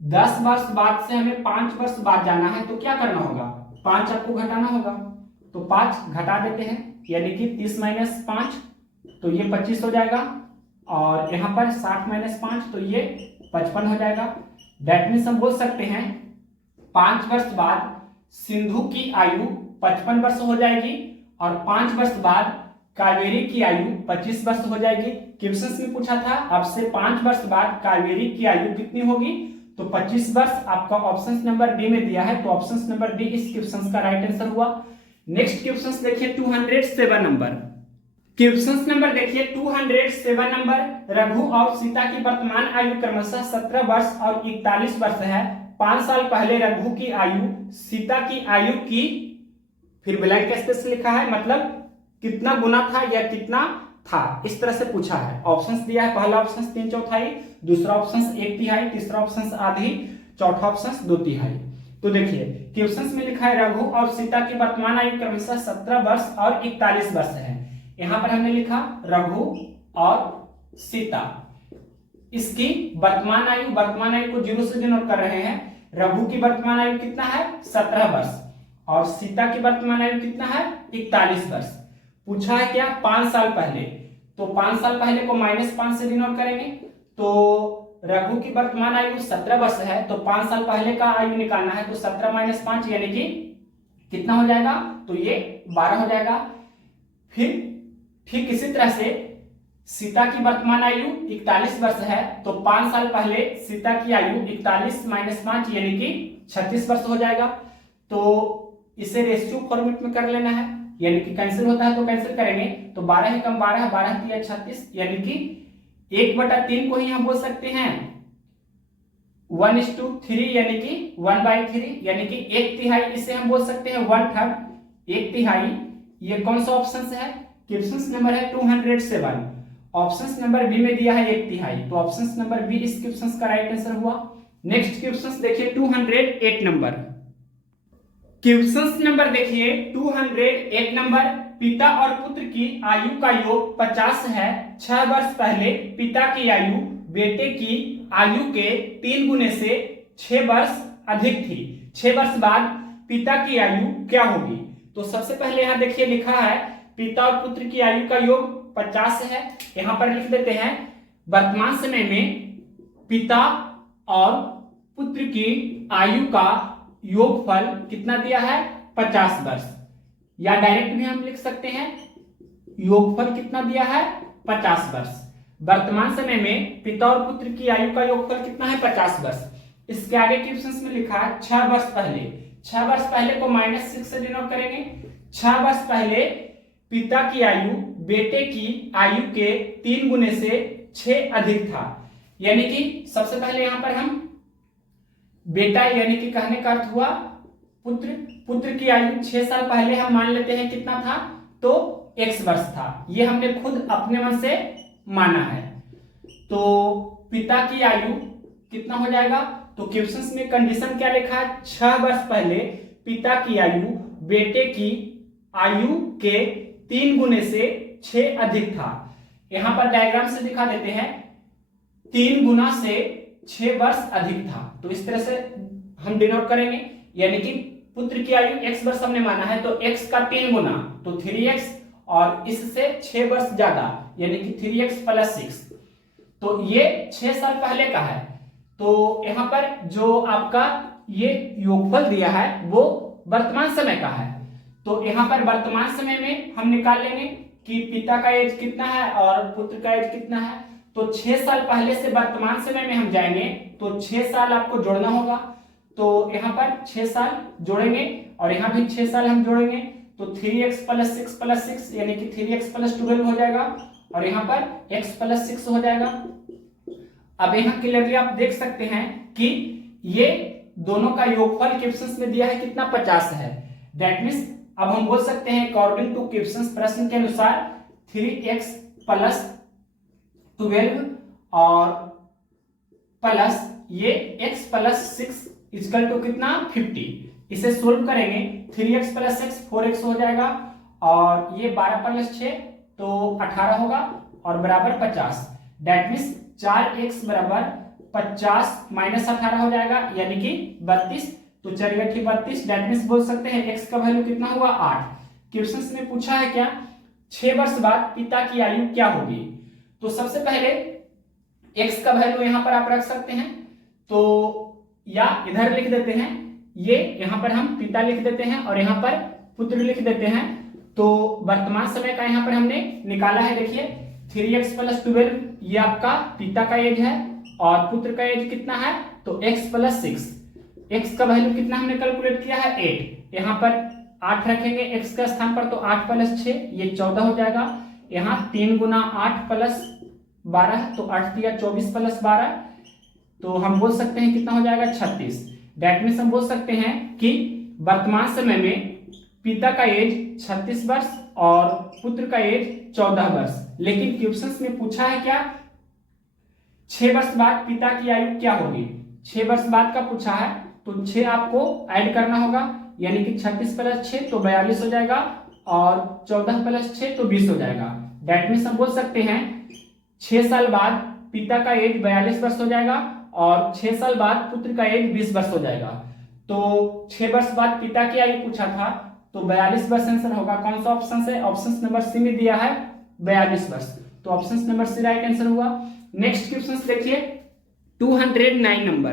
10 वर्ष बाद से हमें 5 वर्ष बाद जाना है, तो क्या करना होगा, 5 आपको घटाना होगा। तो 5 घटा देते हैं, यानी कि 30 - 5, तो ये 25 हो जाएगा। और यहाँ पर 60 - 5, तो ये 55 हो जाएगा। दैट मीन्स हम बोल सकते हैं 5 वर्ष बाद सिंधु की आयु 55 वर्ष हो जाएगी, और 5 वर्ष बाद कावेरी की आयु 25 वर्ष हो जाएगी। क्वेश्चन में पूछा था अब से 5 वर्ष बाद कावेरी की आयु कितनी होगी, तो 25 वर्ष आपका ऑप्शन नंबर डी में दिया है। तो ऑप्शन नंबर डी इस क्वेश्चन का राइट आंसर हुआ। नेक्स्ट क्वेश्चन देखिए 207 नंबर। क्वेश्चन नंबर देखिए 207 नंबर। रघु और सीता की वर्तमान आयु क्रमशः 17 वर्ष और 41 वर्ष है। 5 साल पहले रघु की आयु सीता की आयु की, फिर ब्लैंक स्पेस लिखा है, मतलब कितना गुना था या कितना था, इस तरह से पूछा है। ऑप्शंस दिया है, पहला ऑप्शन 3/4, दूसरा ऑप्शन 1/3, तीसरा ऑप्शन आधी, चौथा ऑप्शन 2/3। तो देखिए क्वेश्चन में लिखा है रघु और सीता की वर्तमान आयु क्रमशः 17 वर्ष और 41 वर्ष है। यहाँ पर हमने लिखा रघु और सीता, इसकी वर्तमान आयु को 0 से डिनोट कर रहे हैं। रघु की वर्तमान आयु कितना है, 17 वर्ष, और सीता की वर्तमान आयु कितना है, 41 वर्ष। पूछा है क्या, 5 साल पहले, तो 5 साल पहले को -5 से डिनोट करेंगे। तो रघु की वर्तमान आयु 17 वर्ष है, तो 5 साल पहले का आयु निकालना है, तो 17 - 5 यानी कि कितना हो जाएगा, तो ये 12 हो जाएगा। फिर ठीक इसी तरह से सीता की वर्तमान आयु 41 वर्ष है, तो 5 साल पहले सीता की आयु 41 - 5 यानी कि 36 वर्ष हो जाएगा। तो इसे रेशियो फॉर्मेट में कर लेना है, यानी कि कैंसिल होता है तो कैंसिल करेंगे, तो 12 कम 12, 12 3 36, यानी कि 1/3 को ही हम बोल सकते हैं 1:3, यानी कि 1/3, यानी कि 1/3 इसे हम बोल सकते हैं 1/3, 1/3। ये कौन सा ऑप्शन है, क्वेश्चन नंबर है 207, ऑप्शन नंबर बी में दिया है 1/3, तो ऑप्शन नंबर बी इस क्वेश्चन का राइट आंसर हुआ। नेक्स्ट क्वेश्चन देखिए 208 नंबर। क्वेश्चन नंबर देखिए 208 नंबर। पिता और पुत्र की आयु का योग 50 है। 6 वर्ष पहले पिता की आयु बेटे की आयु के 3 गुने से 6 वर्ष अधिक थी। 6 वर्ष बाद पिता की आयु क्या होगी? तो सबसे पहले यहाँ देखिए लिखा है पिता और पुत्र की आयु का योग 50 है। यहाँ पर लिख देते हैं वर्तमान समय में पिता और पुत्र की आयु का योगफल कितना दिया है? 50 वर्ष। या डायरेक्ट भी हम लिख सकते हैं योगफल कितना दिया है? 50 वर्ष। वर्तमान समय में पिता और पुत्र की आयु का योगफल कितना है? 50 वर्ष। इसके आगे क्वेश्चन में लिखा है 6 वर्ष पहले। 6 वर्ष पहले को -6 से डिनोट करेंगे। 6 वर्ष पहले पिता की आयु बेटे की आयु के 3 गुने से 6 अधिक था। यानी कि सबसे पहले यहां पर हम बेटा यानी कि कहने का अर्थ हुआ पुत्र की आयु 6 साल पहले हम मान लेते हैं कितना था? तो x वर्ष था। ये हमने खुद अपने मन से माना है। तो पिता की आयु कितना हो जाएगा? तो क्वेश्चन में कंडीशन क्या लिखा है? 6 वर्ष पहले पिता की आयु बेटे की आयु के 3 गुने से 6 अधिक था। यहां पर डायग्राम से दिखा देते हैं 3 गुना से 6 वर्ष अधिक था। तो इस तरह से हम डिनोट करेंगे। यानी कि पुत्र की आयु x वर्ष हमने माना है तो x का 3 गुना तो 3x और इससे 6 वर्ष ज्यादा यानी कि 3x + 6। तो ये 6 साल पहले का है। तो यहां पर जो आपका ये योगफल दिया है वो वर्तमान समय का है। तो यहां पर वर्तमान समय में हम निकाल लेंगे कि पिता का एज कितना है और पुत्र का एज कितना है। तो 6 साल पहले से वर्तमान समय में हम जाएंगे तो 6 साल आपको जोड़ना होगा। तो यहाँ पर 6 साल जोड़ेंगे और यहाँ भी 6 साल हम जोड़ेंगे तो 3x + 6 यानी कि 3x + 12 हो जाएगा और यहाँ पर x + 6 हो जाएगा। अब यहाँ क्लियरली आप देख सकते हैं कि ये दोनों का योगफल क्वेश्चन में दिया है कितना? 50 है। दैट मीन्स अब हम बोल सकते हैं अकॉर्डिंग टू क्वेश्चन प्रश्न के अनुसार 3x + 12 और प्लस ये x + 6 इक्वल टू कितना? 50। इसे सोल्व करेंगे 3x + 6 4x हो जाएगा और ये 12 + 6 तो 18 होगा और बराबर 50। दैट मीन्स 4x बराबर 50 - 18 हो जाएगा यानी कि 32। तो 4 × 32 दैट मीन्स बोल सकते हैं x का वैल्यू कितना हुआ? 8। क्वेश्चन में पूछा है क्या? 6 वर्ष बाद पिता की आयु क्या होगी? तो सबसे पहले x का वैल्यू यहां पर आप रख सकते हैं तो या इधर लिख देते हैं। ये यहां पर हम पिता लिख देते हैं और यहां पर पुत्र लिख देते हैं। तो वर्तमान समय का यहां पर हमने निकाला है। देखिए 3x + 12 ये आपका पिता का एज है और पुत्र का एज कितना है? तो x + 6। x का वैल्यू कितना हमने कैलकुलेट किया है? 8। यहाँ पर 8 रखेंगे x के स्थान पर तो 8 + 6 ये 14 हो जाएगा। यहाँ 3 × 8 + 12 तो 8 × 24 + 12 तो हम बोल सकते हैं कितना हो जाएगा? 36। दैट मीन्स हम बोल सकते हैं कि वर्तमान समय में पिता का एज 36 वर्ष और पुत्र का एज 14 वर्ष। लेकिन क्वेश्चंस में पूछा है क्या? 6 वर्ष बाद पिता की आयु क्या होगी? 6 वर्ष बाद का पूछा है तो 6 आपको ऐड करना होगा यानी कि 36 + 6 तो 42 हो जाएगा और 14 + 6 तो 20 हो जाएगा। दैट मीन्स हम बोल सकते हैं 6 साल बाद पिता का एज 42 वर्ष हो जाएगा और 6 साल बाद पुत्र का एज 20 वर्ष हो जाएगा। तो 6 वर्ष बाद पिता की आयु पूछा था तो 42 वर्ष आंसर होगा। कौन सा ऑप्शन से? ऑप्शन नंबर सी में दिया है 42 वर्ष। तो option number C right answer हुआ। नेक्स्ट क्वेश्चन देखिए 209 नंबर।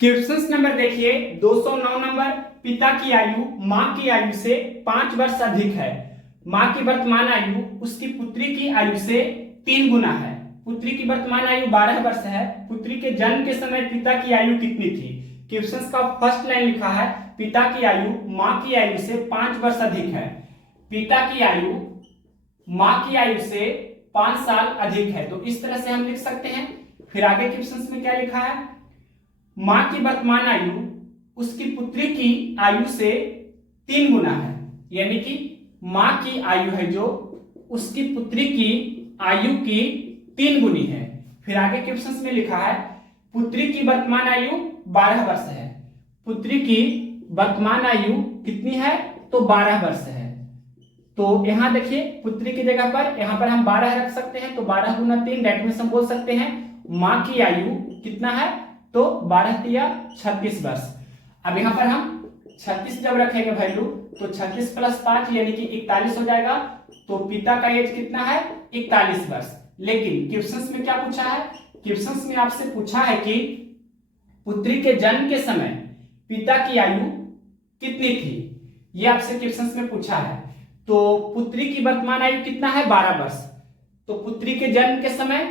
क्वेश्चन नंबर देखिए 209 नंबर। पिता की आयु मां की आयु से 5 वर्ष अधिक है। मां की वर्तमान आयु उसकी पुत्री की आयु से 3 गुना है। पुत्री की वर्तमान आयु 12 वर्ष है। पुत्री के जन्म के समय पिता की आयु कितनी थी? क्वेश्चन का फर्स्ट लाइन लिखा है पिता की आयु मां की आयु से 5 वर्ष अधिक है। पिता की आयु मां की आयु से 5 साल अधिक है। तो इस तरह से हम लिख सकते हैं। फिर आगे क्वेश्चन में क्या लिखा है? मां की वर्तमान आयु उसकी पुत्री की आयु से 3 गुना है। यानी कि मां की आयु है जो उसकी पुत्री की आयु की 3 गुनी है। फिर आगे क्वेश्चन में लिखा है पुत्री की वर्तमान आयु 12 वर्ष है। पुत्री की वर्तमान आयु कितनी है? तो 12 वर्ष है। तो यहाँ देखिए पुत्री की जगह पर यहाँ पर हम 12 रख सकते हैं, तो 12 गुना 3, दैट मीन्स हम बोल सकते हैं माँ की आयु कितना है? तो 12 तिया 36 वर्ष। अब यहाँ पर हम 36 जब रखेंगे वैल्यू, तो 36 प्लस 5 यानी कि 41 हो जाएगा। तो पिता का एज कितना है? 41 वर्ष। लेकिन क्वेश्चंस में क्या पूछा है? क्वेश्चंस में आपसे पूछा है कि पुत्री के जन्म के समय पिता की आयु कितनी थी, ये आपसे क्वेश्चंस में पूछा है। तो पुत्री की वर्तमान आयु कितना है? 12 वर्ष। तो पुत्री के जन्म के समय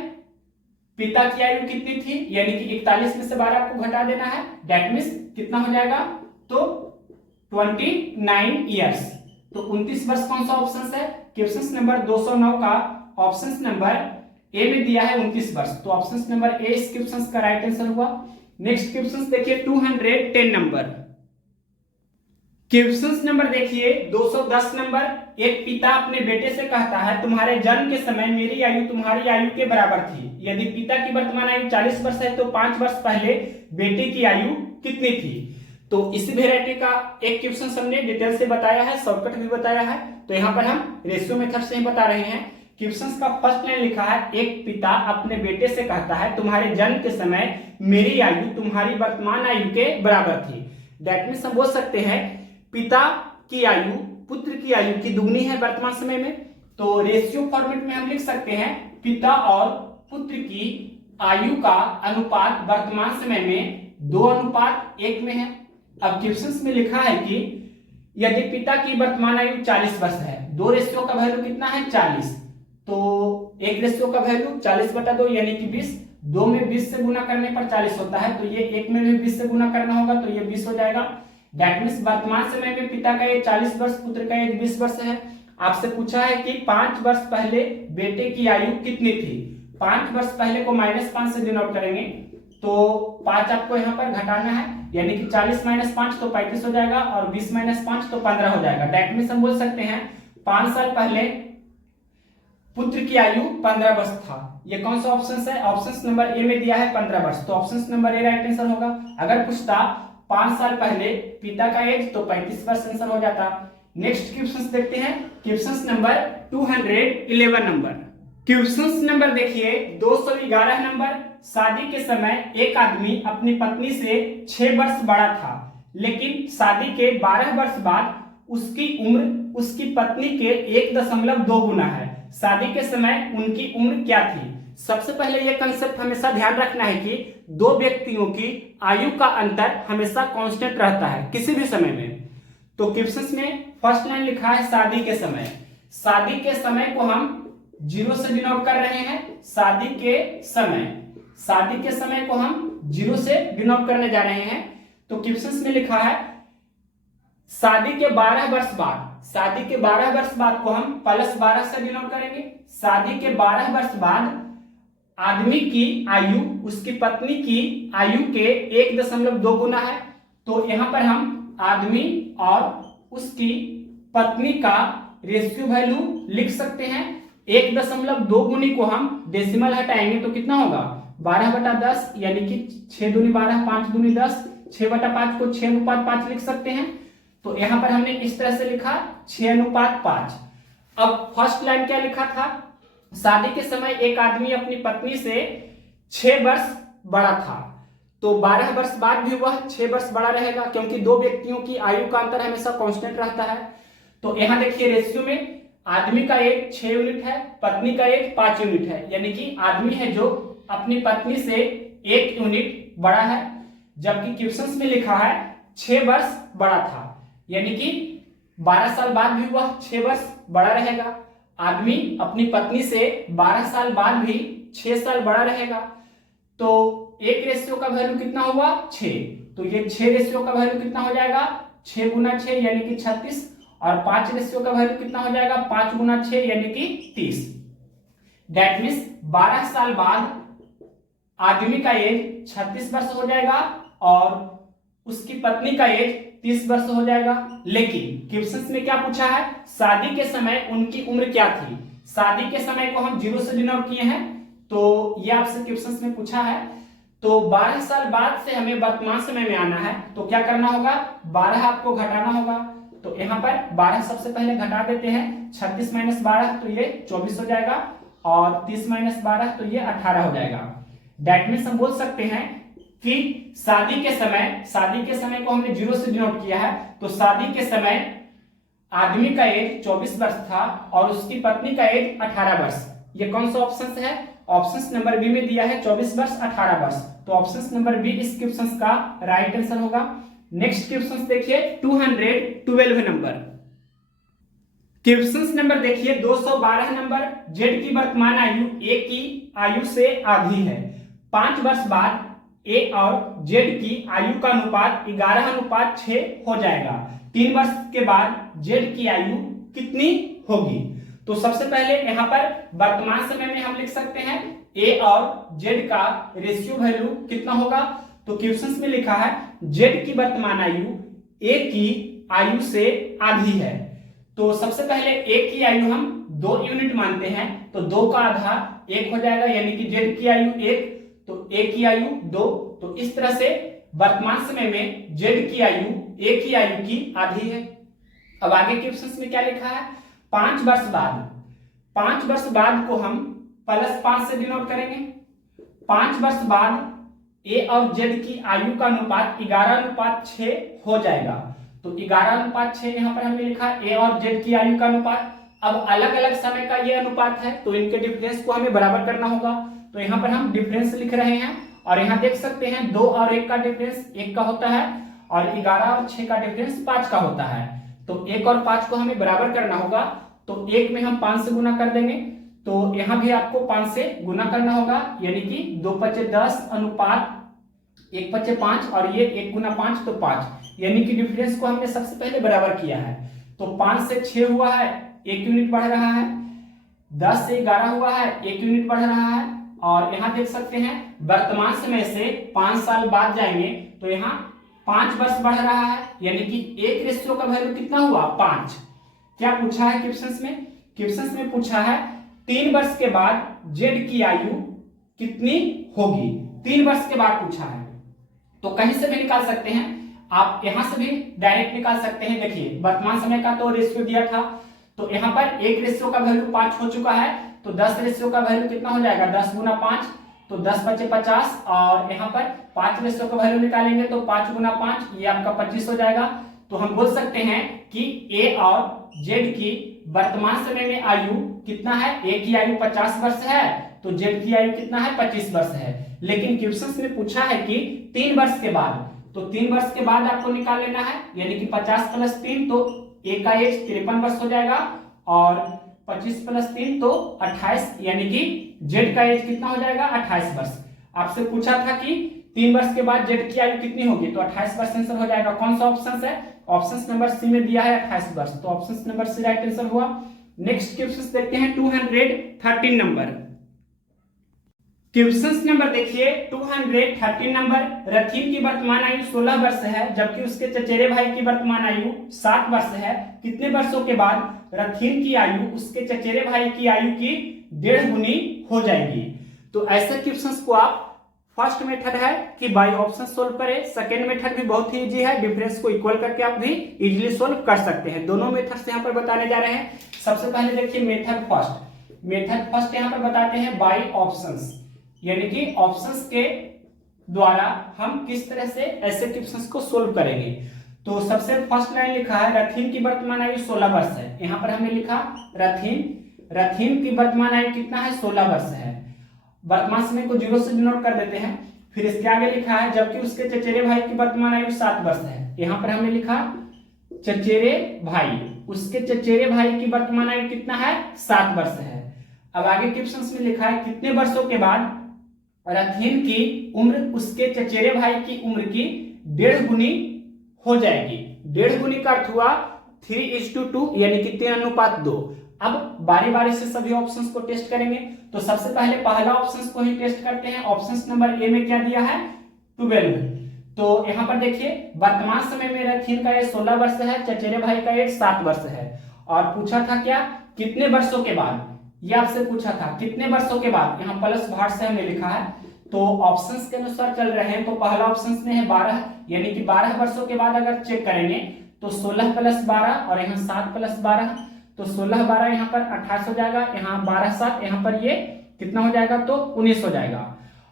पिता की आयु कितनी थी? यानी कि 41 में से 12 आपको घटा देना है, दैट मीन्स कितना हो जाएगा? तो 29 ईयर्स। तो 29 वर्ष कौन सा ऑप्शन है? क्वेश्चन नंबर 209 का ऑप्शन नंबर ए में दिया है 29 वर्ष। तो ऑप्शन नंबर ए इस क्वेश्चन का राइट आंसर हुआ। नेक्स्ट क्वेश्चन देखिए 210 नंबर। क्वेश्चन नंबर देखिए 210 नंबर। एक पिता अपने बेटे से कहता है तुम्हारे जन्म के समय मेरी आयु तुम्हारी आयु के बराबर थी। यदि पिता की वर्तमान आयु 40 वर्ष है तो 5 वर्ष पहले बेटे की आयु कितनी थी? तो इसी वेराइटी का एक क्वेश्चन हमने डिटेल से बताया है, शॉर्टकट भी बताया है। तो यहाँ पर हम रेशियो मेथड से ही बता रहे हैं। क्वेश्चन का फर्स्ट लाइन लिखा है एक पिता अपने बेटे से कहता है तुम्हारे जन्म के समय मेरी आयु तुम्हारी वर्तमान आयु के बराबर थी। दैट मीन्स हम बोल सकते हैं पिता की आयु पुत्र की आयु की दुगनी है वर्तमान समय में। तो रेशियो फॉर्मेट में हम लिख सकते हैं पिता और पुत्र की आयु का अनुपात वर्तमान समय में 2:1 में है। अब क्वेश्चन में लिखा है कि यदि पिता की वर्तमान आयु 40 वर्ष है, दो रेशियो का वैल्यू कितना है? 40। तो एक रेशियो का वैल्यू 40/2 यानी कि 20। 2 में 20 से गुना करने पर 40 होता है, तो ये 1 में भी 20 से गुना करना होगा, तो ये 20 हो जाएगा। दैट मीन्स वर्तमान समय में पिता का एज 40 वर्ष, पुत्र का एज 20 वर्ष है। आपसे पूछा है कि 5 वर्ष पहले बेटे की आयु कितनी थी? 5 वर्ष पहले को -5 से डिनोट करेंगे, तो 5 आपको यहाँ पर घटाना है, यानी कि 40 - 5 तो 35 हो जाएगा, और 20 - 5 तो 15 हो जाएगा। दैट मीन्स हम बोल सकते हैं 5 साल पहले पुत्र की आयु 15 वर्ष था। ये कौन सा ऑप्शन है? ऑप्शन नंबर ए में दिया है 15 वर्ष, तो option number A right answer होगा। अगर पूछता 5 साल पहले पिता का एज, तो 35 वर्ष आंसर हो जाता। नेक्स्ट क्वेश्चन देखते हैं, question number 211 number. Question number देखिए 211 नंबर। शादी के समय एक आदमी अपनी पत्नी से 6 वर्ष बड़ा था, लेकिन शादी के 12 वर्ष बाद उसकी उम्र उसकी पत्नी के 1.2 गुना है। शादी के समय उनकी उम्र क्या थी? सबसे पहले यह कंसेप्ट हमेशा ध्यान रखना है कि दो व्यक्तियों की आयु का अंतर हमेशा कांस्टेंट रहता है किसी भी समय में। तो क्वेश्चन में फर्स्ट लाइन लिखा है शादी के समय। शादी के समय को हम 0 से डिनोट कर रहे हैं। शादी के समय को हम 0 से डिनोट करने जा रहे हैं। तो क्वेश्चन में लिखा है शादी के 12 वर्ष बाद, शादी के 12 वर्ष बाद को हम +12 से डिनोट करेंगे। शादी के 12 वर्ष बाद आदमी की आयु उसकी पत्नी की आयु के 1.2 गुना है। तो यहाँ पर हम आदमी और उसकी पत्नी का रेशियो वैल्यू लिख सकते हैं। 1.2 गुनी को हम डेसिमल हटाएंगे तो कितना होगा? 12/10, यानी कि 6 दूनी 12, 5 दूनी 10, 6/5 को 6:5 लिख सकते हैं। तो यहाँ पर हमने इस तरह से लिखा 6:5। अब फर्स्ट लाइन क्या लिखा था? शादी के समय एक आदमी अपनी पत्नी से 6 वर्ष बड़ा था, तो 12 वर्ष बाद भी वह 6 वर्ष बड़ा रहेगा, क्योंकि दो व्यक्तियों की आयु का अंतर हमेशा कांस्टेंट रहता है। तो यहाँ देखिए रेशियो में आदमी का एज 6 यूनिट है, पत्नी का एज 5 यूनिट है, यानी कि आदमी है जो अपनी पत्नी से 1 यूनिट बड़ा है, जबकि क्वेश्चन में लिखा है 6 वर्ष बड़ा था, यानी कि 12 साल बाद भी वह 6 वर्ष बड़ा रहेगा। आदमी अपनी पत्नी से 12 साल बाद भी 6 साल बड़ा रहेगा। तो एक रेशियो का वैल्यू कितना हुआ? 6। तो ये 6 रेशियो का वैल्यू कितना हो जाएगा? 6 × 6 यानी कि 36, और 5 रेशियो का वैल्यू कितना हो जाएगा? 5 × 6 यानी कि 30। दैट मीन्स 12 साल बाद आदमी का एज 36 वर्ष हो जाएगा और उसकी पत्नी का एज 30 वर्ष हो जाएगा। लेकिन क्वेश्चन में क्या पूछा है? शादी के समय उनकी उम्र क्या थी? शादी के समय को हम 0 से डिनोट किए हैं, तो ये आपसे क्वेश्चन में पूछा है। तो 12 साल बाद से हमें वर्तमान समय में आना है, तो क्या करना होगा, 12 आपको घटाना होगा। तो यहाँ पर 12 सबसे पहले घटा देते हैं, 36 माइनस 12 तो ये 24 हो जाएगा, और 30 माइनस 12 तो ये 18 हो जाएगा। दैट मीन्स हम बोल सकते हैं कि शादी के समय को हमने 0 से डिनोट किया है, तो शादी के समय आदमी का एज 24 वर्ष था और उसकी पत्नी का एज 18 वर्ष। ये कौन सा ऑप्शन है, ऑप्शन नंबर बी में दिया है 24 वर्ष 18 वर्ष, तो ऑप्शन नंबर बी इस क्वेश्चन का राइट आंसर होगा। नेक्स्ट क्वेश्चन देखिए 212 नंबर, क्वेश्चन नंबर देखिए 212 नंबर, जेड की वर्तमान आयु ए की आयु से आधी है। 5 वर्ष बाद ए और जेड की आयु का अनुपात 11:6 हो जाएगा। 3 वर्ष के बाद जेड की आयु कितनी होगी। तो सबसे पहले यहाँ पर वर्तमान समय में हम लिख सकते हैं ए और जेड का रेशियो वैल्यू कितना होगा। तो क्वेश्चन में लिखा है जेड की वर्तमान आयु ए की आयु से आधी है। तो सबसे पहले ए की आयु हम 2 यूनिट मानते हैं, तो 2 का आधा 1 हो जाएगा, यानी कि जेड की आयु 1, तो ए की आयु 2। तो इस तरह से वर्तमान समय में जेड की आयु ए की आयु की आधी है। अब आगे क्वेश्चन में क्या लिखा है, 5 वर्ष बाद को हम +5 से डिनोट करेंगे। 5 वर्ष बाद ए और जेड की आयु का अनुपात 11:6 हो जाएगा। तो 11:6 यहाँ पर हमने लिखा ए और जेड की आयु का अनुपात। अब अलग अलग समय का ये अनुपात है, तो इनके डिफरेंस को हमें बराबर करना होगा। तो यहाँ पर हम डिफरेंस लिख रहे हैं, और यहाँ देख सकते हैं 2 और 1 का डिफरेंस 1 का होता है, और 11 और 6 का डिफरेंस 5 का होता है। तो 1 और 5 को हमें बराबर करना होगा, तो 1 में हम 5 से गुना कर देंगे, तो यहाँ भी आपको 5 से गुना करना होगा, यानी कि 2×10 अनुपात 1/5, और ये 1 × 5 तो 5, यानी कि डिफरेंस को हमने सबसे पहले बराबर किया है। तो 5 से 6 हुआ है, 1 यूनिट बढ़ रहा है। 10 से 11 हुआ है, 1 यूनिट बढ़ रहा है। और यहाँ देख सकते हैं वर्तमान समय से 5 साल बाद जाएंगे, तो यहाँ 5 वर्ष बढ़ रहा है, यानी कि एक रेशियो का वैल्यू कितना हुआ, 5। क्या पूछा है क्वेश्चन में, क्वेश्चन में पूछा है 3 वर्ष के बाद जेड की आयु कितनी होगी। 3 वर्ष के बाद पूछा है, तो कहीं से भी निकाल सकते हैं आप, यहां से भी डायरेक्ट निकाल सकते हैं। देखिए वर्तमान समय का तो रेशियो दिया था, तो यहाँ पर एक रेशियो का वैल्यू 5 हो चुका है, तो 10 रेशियो का वैल्यू कितना हो जाएगा, 10 × 5, तो 10×5 = 50, और यहाँ पर 5 रेशियो का वैल्यू निकालेंगे तो 5 × 5 ये आपका 25 हो जाएगा। तो हम बोल सकते हैं कि ए और जेड की वर्तमान समय में आयु कितना है, ए की आयु 50 वर्ष है, तो जेड की आयु कितना है, 25 वर्ष है। लेकिन क्वेश्चन में पूछा है कि 3 वर्ष के बाद, तो 3 वर्ष के बाद आपको निकाल लेना है, यानी कि 50 + 3 तो ए का एज 53 वर्ष हो जाएगा, और 25 + 3 तो 28, यानी कि जेड का एज कितना हो जाएगा, 28 वर्ष। आपसे पूछा था कि 3 वर्ष के बाद जेड की आयु कितनी होगी, तो 28 वर्ष आंसर हो जाएगा। कौन सा ऑप्शन है, ऑप्शन नंबर सी में दिया है 28 वर्ष, तो option number C right answer हुआ। नेक्स्ट क्वेश्चन देखते हैं 213 नंबर, क्वेश्चन नंबर देखिए 213 नंबर, रथीन की वर्तमान आयु 16 वर्ष है, जबकि उसके चचेरे भाई की वर्तमान आयु 7 वर्ष है। कितने वर्षों के बाद रथीन की आयु उसके चचेरे भाई की आयु की 1.5 गुनी हो जाएगी। तो ऐसे क्वेश्चंस को आप, फर्स्ट मेथड है कि बाय ऑप्शन सोल्व करें, सेकेंड मेथड भी बहुत ही इजी है, डिफरेंस को इक्वल करके आप भी इजीली सोल्व कर सकते हैं। दोनों मेथड्स यहाँ पर बताने जा रहे हैं। सबसे पहले देखिए मेथड फर्स्ट यहाँ पर बताते हैं बाय ऑप्शंस, यानी कि ऑप्शंस के द्वारा हम किस तरह से ऐसे क्वेश्चंस को सोल्व करेंगे। तो सबसे फर्स्ट लाइन लिखा है रथीन की वर्तमान आयु 16 वर्ष है। यहाँ पर हमने लिखा रथीन की वर्तमान आयु कितना है, 16 वर्ष है। वर्तमान समय को 0 से डिनोट कर देते हैं। फिर इसके आगे लिखा है जबकि उसके चचेरे भाई की वर्तमान आयु 7 वर्ष है। यहाँ पर हमने लिखा चचेरे भाई, उसके चचेरे भाई की वर्तमान आयु कितना है, 7 वर्ष है। अब आगे क्वेश्चन में लिखा है कितने वर्षों के बाद रथीन की उम्र उसके चचेरे भाई की उम्र की 1.5 गुनी हो जाएगी। 1.5 गुनी का अर्थ हुआ 3:2, यानी कि 3:2। अब बारी बारी से सभी ऑप्शंस को टेस्ट करेंगे। तो सबसे पहले पहला ऑप्शंस को ही टेस्ट करते हैं। ऑप्शन नंबर ए में क्या दिया है, 12। तो यहाँ पर देखिए वर्तमान समय में रथीन का एज 16 वर्ष है, चचेरे भाई का एज 7 वर्ष है। और पूछा था क्या, कितने वर्षों के बाद, ये आपसे पूछा था कितने वर्षों के बाद, यहाँ प्लस भार से हमने लिखा है। तो ऑप्शंस के अनुसार चल रहे हैं। तो पहला ऑप्शन में है 12, यानी कि 12 वर्षों के बाद अगर चेक करेंगे तो 16 + 12 और यहाँ 7 + 12, तो 16 12 यहाँ पर 28 हो जाएगा, यहाँ 12 7 यहाँ पर ये कितना हो जाएगा, तो 19 हो जाएगा।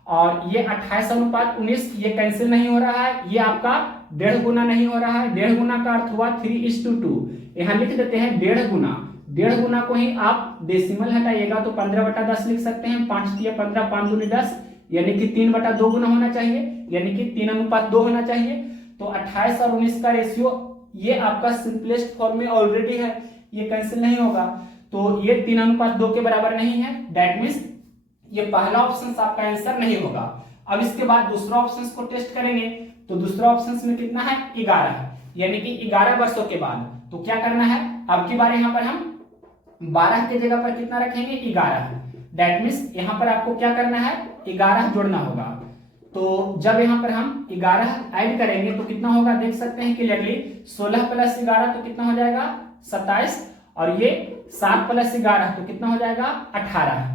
और ये 28:19 ये कैंसिल नहीं हो रहा है, ये आपका 1.5 गुना नहीं हो रहा है। 1.5 गुना का अर्थ हुआ 3:2। यहाँ लिख देते हैं 1.5 गुना। 1.5 गुना को ही आप डेसिमल हटाइएगा तो 15/10 लिख सकते हैं। 5 × 15 5 × 10 यानी कि 3/2 गुना होना चाहिए, यानी कि 3:2 होना चाहिए। तो 28 और 19 का रेशियो ये आपका सिंपलेस्ट फॉर्म में ऑलरेडी है, ये कैंसिल नहीं होगा, तो ये 3:2 के बराबर नहीं है। दैट मीन्स ये पहला ऑप्शन आपका आंसर नहीं होगा। अब इसके बाद दूसरा ऑप्शन को टेस्ट करेंगे, तो दूसरा ऑप्शन में कितना है, 11, यानी कि 11 वर्षों के बाद। तो क्या करना है, अब की बार यहाँ पर हम 12 के जगह पर कितना रखेंगे, 11। दैट मीन्स यहाँ पर आपको क्या करना है, 11 जोड़ना होगा। तो जब यहाँ पर हम 11 ऐड करेंगे तो कितना होगा, देख सकते हैं क्लियरली। 16 + 11 तो कितना हो जाएगा, 27, और ये 7 + 11 तो कितना हो जाएगा, 18।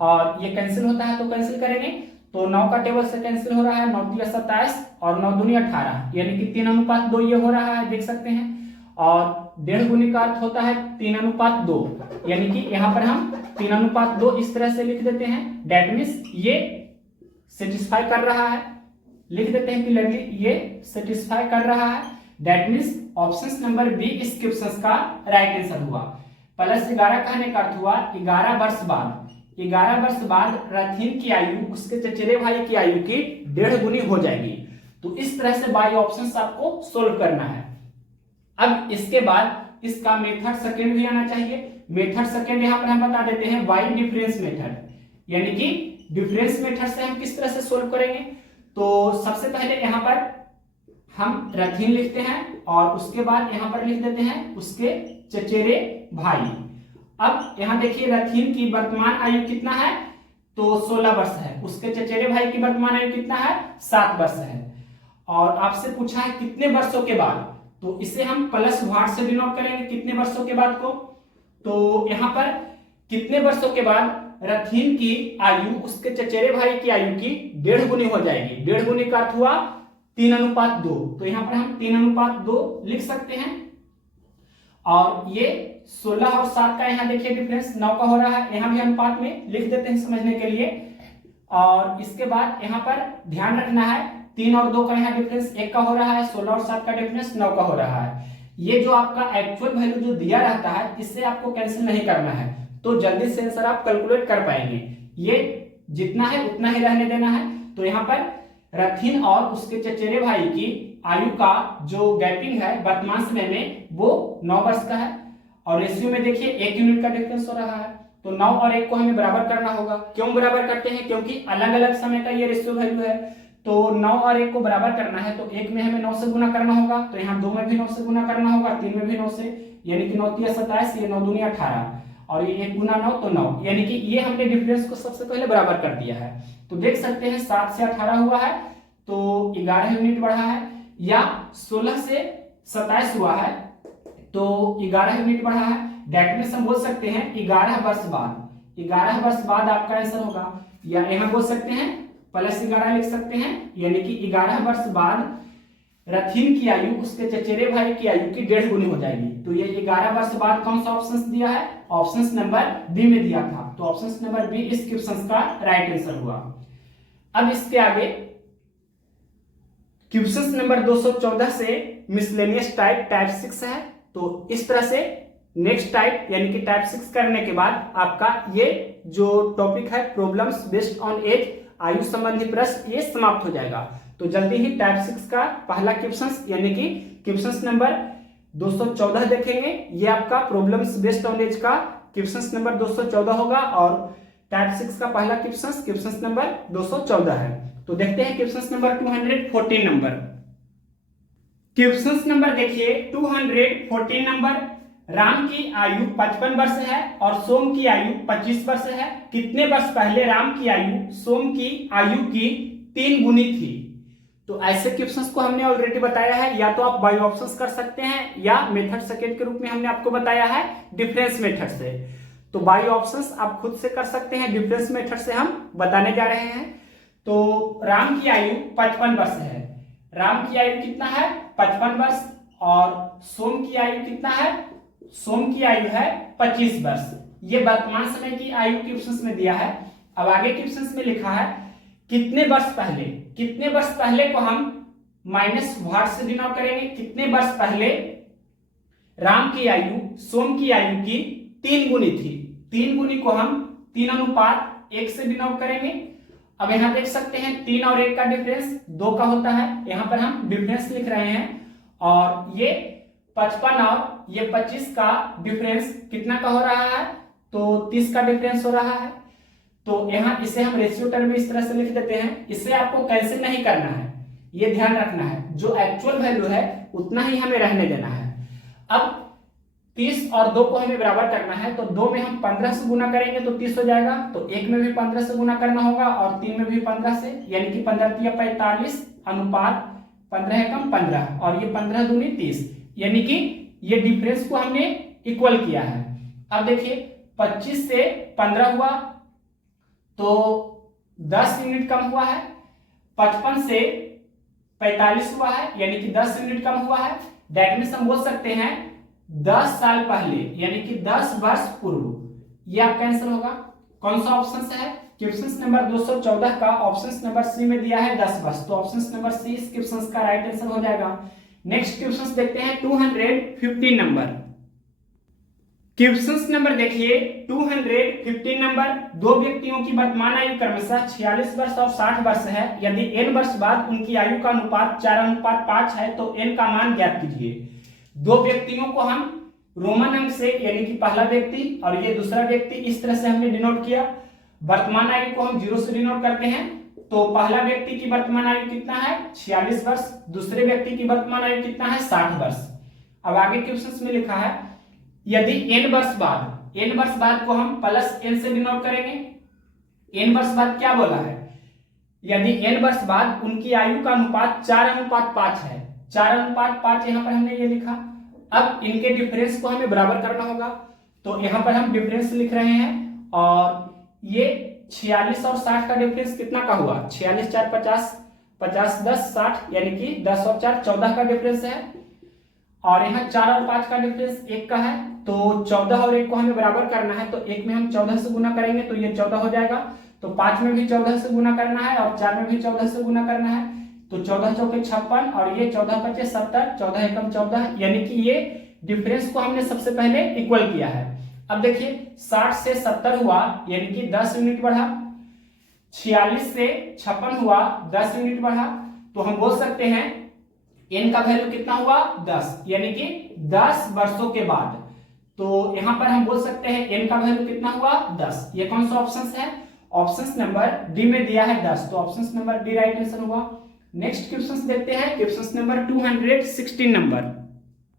और ये कैंसिल होता है तो कैंसिल करेंगे तो 9 का टेबल से कैंसिल हो रहा है, 9 × 3 = 27 और 9 × 2 = 18, यानी कि 3:2 ये हो रहा है, देख सकते हैं। और 1.5 गुने का अर्थ होता है 3:2, यानी कि यहाँ पर हम 3:2 इस तरह से लिख देते हैं। दैट मीन्स ये सेटिस्फाई कर रहा है, लिख देते हैं क्लियरली, ये सेटिस्फाई कर रहा है। That means option number B इस क्वेश्चन का राइट आंसर हुआ। +11 कहने का अर्थ हुआ 11 वर्ष बाद। 11 वर्ष बाद रथीन की आयु उसके चचेरे भाई की आयु की 1.5 गुनी हो जाएगी। तो इस तरह से बाई ऑप्शंस आपको सोल्व करना है। अब इसके बाद इसका मेथड सेकंड भी आना चाहिए। मेथड सेकंड यहाँ पर हम बता देते हैं बाई डिफरेंस मेथड, यानी कि डिफरेंस मेथड से हम किस तरह से सोल्व करेंगे। तो सबसे पहले यहाँ पर हम रथीन लिखते हैं और उसके बाद यहाँ पर लिख देते हैं उसके चचेरे भाई। अब यहाँ देखिए रथीन की वर्तमान आयु कितना है, तो 16 वर्ष है। उसके चचेरे भाई की वर्तमान आयु कितना है, 7 वर्ष है। और आपसे पूछा है कितने वर्षों के बाद, तो इसे हम प्लस भाग से डिनोट करेंगे कितने वर्षों के बाद को। तो यहाँ पर कितने वर्षों के बाद रथीन की आयु उसके चचेरे भाई की आयु की 1.5 गुनी हो जाएगी। 1.5 गुनी का अर्थ हुआ 3:2, तो यहाँ पर हम 3:2 लिख सकते हैं। और ये 16 और 7 का यहाँ देखिए डिफरेंस 9 का हो रहा है, यहाँ भी अनुपात में लिख देते हैं समझने के लिए। और इसके बाद यहाँ पर ध्यान रखना है 3 और 2 का यहाँ डिफरेंस 1 का हो रहा है, 16 और 7 का डिफरेंस 9 का हो रहा है। ये जो आपका एक्चुअल वैल्यू जो दिया रहता है इससे आपको कैंसिल नहीं करना है, तो जल्दी से आंसर आप कैलकुलेट कर पाएंगे। ये जितना है उतना ही रहने देना है। तो यहाँ पर रथीन और उसके चचेरे भाई की आयु का जो गैपिंग है वर्तमान समय में वो 9 वर्ष का है। और रेशियो में देखिए 1 यूनिट का डिफरेंस हो रहा है, तो 9 और 1 को हमें बराबर करना होगा। क्यों बराबर करते हैं, क्योंकि अलग अलग समय का ये रेशियो वैल्यू है। तो 9 और 1 को बराबर करना है तो 1 में हमें 9 से गुना करना होगा, तो यहाँ 2 में भी 9 से गुना करना होगा, 3 में भी 9 से, यानी कि 9 × 3 = 27, ये 9 × 2 = 18, और ये 1 × 9 तो 9, यानी कि ये हमने डिफरेंस को सबसे पहले बराबर कर दिया है। तो देख सकते हैं 7 से 18 हुआ है तो 11 यूनिट बढ़ा है, या 16 से 27 हुआ है तो 11 यूनिट बढ़ा है। दैट मींस हम बोल सकते हैं 11 वर्ष बाद, 11 वर्ष बाद आपका आंसर होगा। या यहाँ बोल सकते हैं +11 लिख सकते हैं, यानी कि 11 वर्ष बाद रथीन की आयु उसके चचेरे भाई की आयु की 1.5 गुनी हो जाएगी। तो ये 11 वर्ष बाद कौन सा ऑप्शन दिया है, ऑप्शन नंबर बी में दिया था। तो ऑप्शन नंबर बी इस क्वेश्चन का राइट आंसर हुआ। अब इसके आगे क्वेश्चन नंबर 214 से मिसलेनियस टाइप 6 है। तो इस तरह से नेक्स्ट टाइप यानी कि टाइप 6 करने के बाद आपका ये जो टॉपिक है प्रॉब्लम्स बेस्ड ऑन एज, आयु संबंधी प्रश्न, ये समाप्त हो जाएगा। तो जल्दी ही टाइप 6 का पहला क्वेश्चन यानी कि क्वेश्चन नंबर 214 देखेंगे। ये आपका प्रॉब्लम्स बेस्ड ऑन एज का क्वेश्चन नंबर 214 होगा और टाइप 6 का पहला क्वेश्चन नंबर 214 है। तो देखते हैं question number 214 number. Question number देखिए 214 नंबर। राम की आयु 55 वर्ष है और सोम की आयु 25 वर्ष है। कितने वर्ष पहले राम की आयु सोम की आयु की 3 गुनी थी। तो ऐसे क्वेश्चंस को हमने ऑलरेडी बताया है, या तो आप बाय ऑप्शंस कर सकते हैं या मेथड सेकंड के रूप में हमने आपको बताया है डिफरेंस मेथड से। तो बाय ऑप्शंस आप खुद से कर सकते हैं, डिफरेंस मेथड से हम बताने जा रहे हैं। तो राम की आयु 55 वर्ष है। राम की आयु कितना है? 55 वर्ष। और सोम की आयु कितना है? सोम की आयु है 25 वर्ष। ये वर्तमान समय की आयु क्वेश्चंस में दिया है। अब आगे क्वेश्चंस में लिखा है कितने वर्ष पहले, कितने वर्ष पहले को हम माइनस वाट से डिनोट करेंगे। कितने वर्ष पहले राम की आयु सोम की आयु की 3 गुनी थी। 3 गुनी को हम 3:1 से डिनोट करेंगे। अब यहां देख सकते हैं 3 और 1 का डिफरेंस 2 का होता है। यहां पर हम डिफरेंस लिख रहे हैं और ये 55 और ये 25 का डिफरेंस कितना का हो रहा है? तो 30 का डिफरेंस हो रहा है। तो यहां इसे हम रेशियो टर्म में इस तरह से लिख देते हैं। इसे आपको कैंसिल नहीं करना है, ये ध्यान रखना है। जो एक्चुअल वैल्यू है उतना ही हमें रहने देना है। अब 30 और 2 को हमें बराबर करना है। तो 2 में हम 15 से गुना करेंगे तो 30 हो जाएगा। तो 1 में भी 15 से गुना करना होगा और 3 में भी 15 से, यानी कि 15 × 45 अनुपात 15 कम 15 और ये 15 दूनी 30, यानी कि ये डिफरेंस को हमने इक्वल किया है। अब देखिए 25 से 15 हुआ तो 10 यूनिट कम हुआ है। 55 से 45 हुआ है, यानी कि 10 यूनिट कम हुआ है। दैट मींस हम बोल सकते हैं 10 साल पहले, यानी कि 10 वर्ष पूर्व। ये आपका आंसर होगा। कौन सा ऑप्शन है? क्वेश्चन नंबर 214 का ऑप्शन नंबर सी में दिया है 10 वर्ष। तो ऑप्शन नंबर सी इस क्वेश्चन का राइट आंसर हो जाएगा। नेक्स्ट क्वेश्चन देखते हैं 215 नंबर। क्वेश्चन नंबर देखिए 215 नंबर। दो व्यक्तियों की वर्तमान आयु क्रमशः 46 वर्ष और 60 वर्ष है। यदि n वर्ष बाद उनकी आयु का अनुपात 4:5 है तो n का मान ज्ञात कीजिए। दो व्यक्तियों को हम रोमन अंक से, यानी कि पहला व्यक्ति और ये दूसरा व्यक्ति, इस तरह से हमने डिनोट किया। वर्तमान आयु को हम 0 से डिनोट करते हैं। तो पहला व्यक्ति की वर्तमान आयु कितना है? 46 वर्ष। दूसरे व्यक्ति की वर्तमान आयु कितना है? 60 वर्ष। अब आगे क्वेश्चन में लिखा है यदि n वर्ष बाद को हम प्लस n से डिनोट करेंगे। n वर्ष बाद क्या बोला है? यदि n वर्ष बाद उनकी आयु का अनुपात 4:5 है। 4:5 यहां पर हमने ये लिखा। अब इनके डिफरेंस को हमें बराबर करना होगा। तो यहां पर हम डिफरेंस लिख रहे हैं और ये 46 और 60 का डिफरेंस कितना का हुआ? 46 4 50, 50 10 60, यानी कि 10 और 4 14 का डिफरेंस है। और यहाँ 4 और 5 का डिफरेंस 1 का है। तो 14 और 1 को हमें बराबर करना है। तो 1 में हम 14 से गुना करेंगे तो ये 14 हो जाएगा। तो 5 में भी 14 से गुना करना है और 4 में भी 14 से गुना करना है। तो 14 चौके 56 और ये 14 पचे 70, 14 एकम 14, यानी कि ये डिफरेंस को हमने सबसे पहले इक्वल किया है। अब देखिए 60 से 70 हुआ, यानी कि 10 यूनिट बढ़ा। 46 से 56 हुआ, 10 यूनिट बढ़ा। तो हम बोल सकते हैं n का वैल्यू कितना हुआ? 10, यानी कि 10 वर्षों के बाद। तो यहां पर हम बोल सकते हैं n का वैल्यू कितना हुआ? 10। ये कौन सा ऑप्शन है? ऑप्शन नंबर डी में दिया है 10। तो option number D right answer हुआ। नेक्स्ट क्वेश्चन देखते हैं question number 216 number.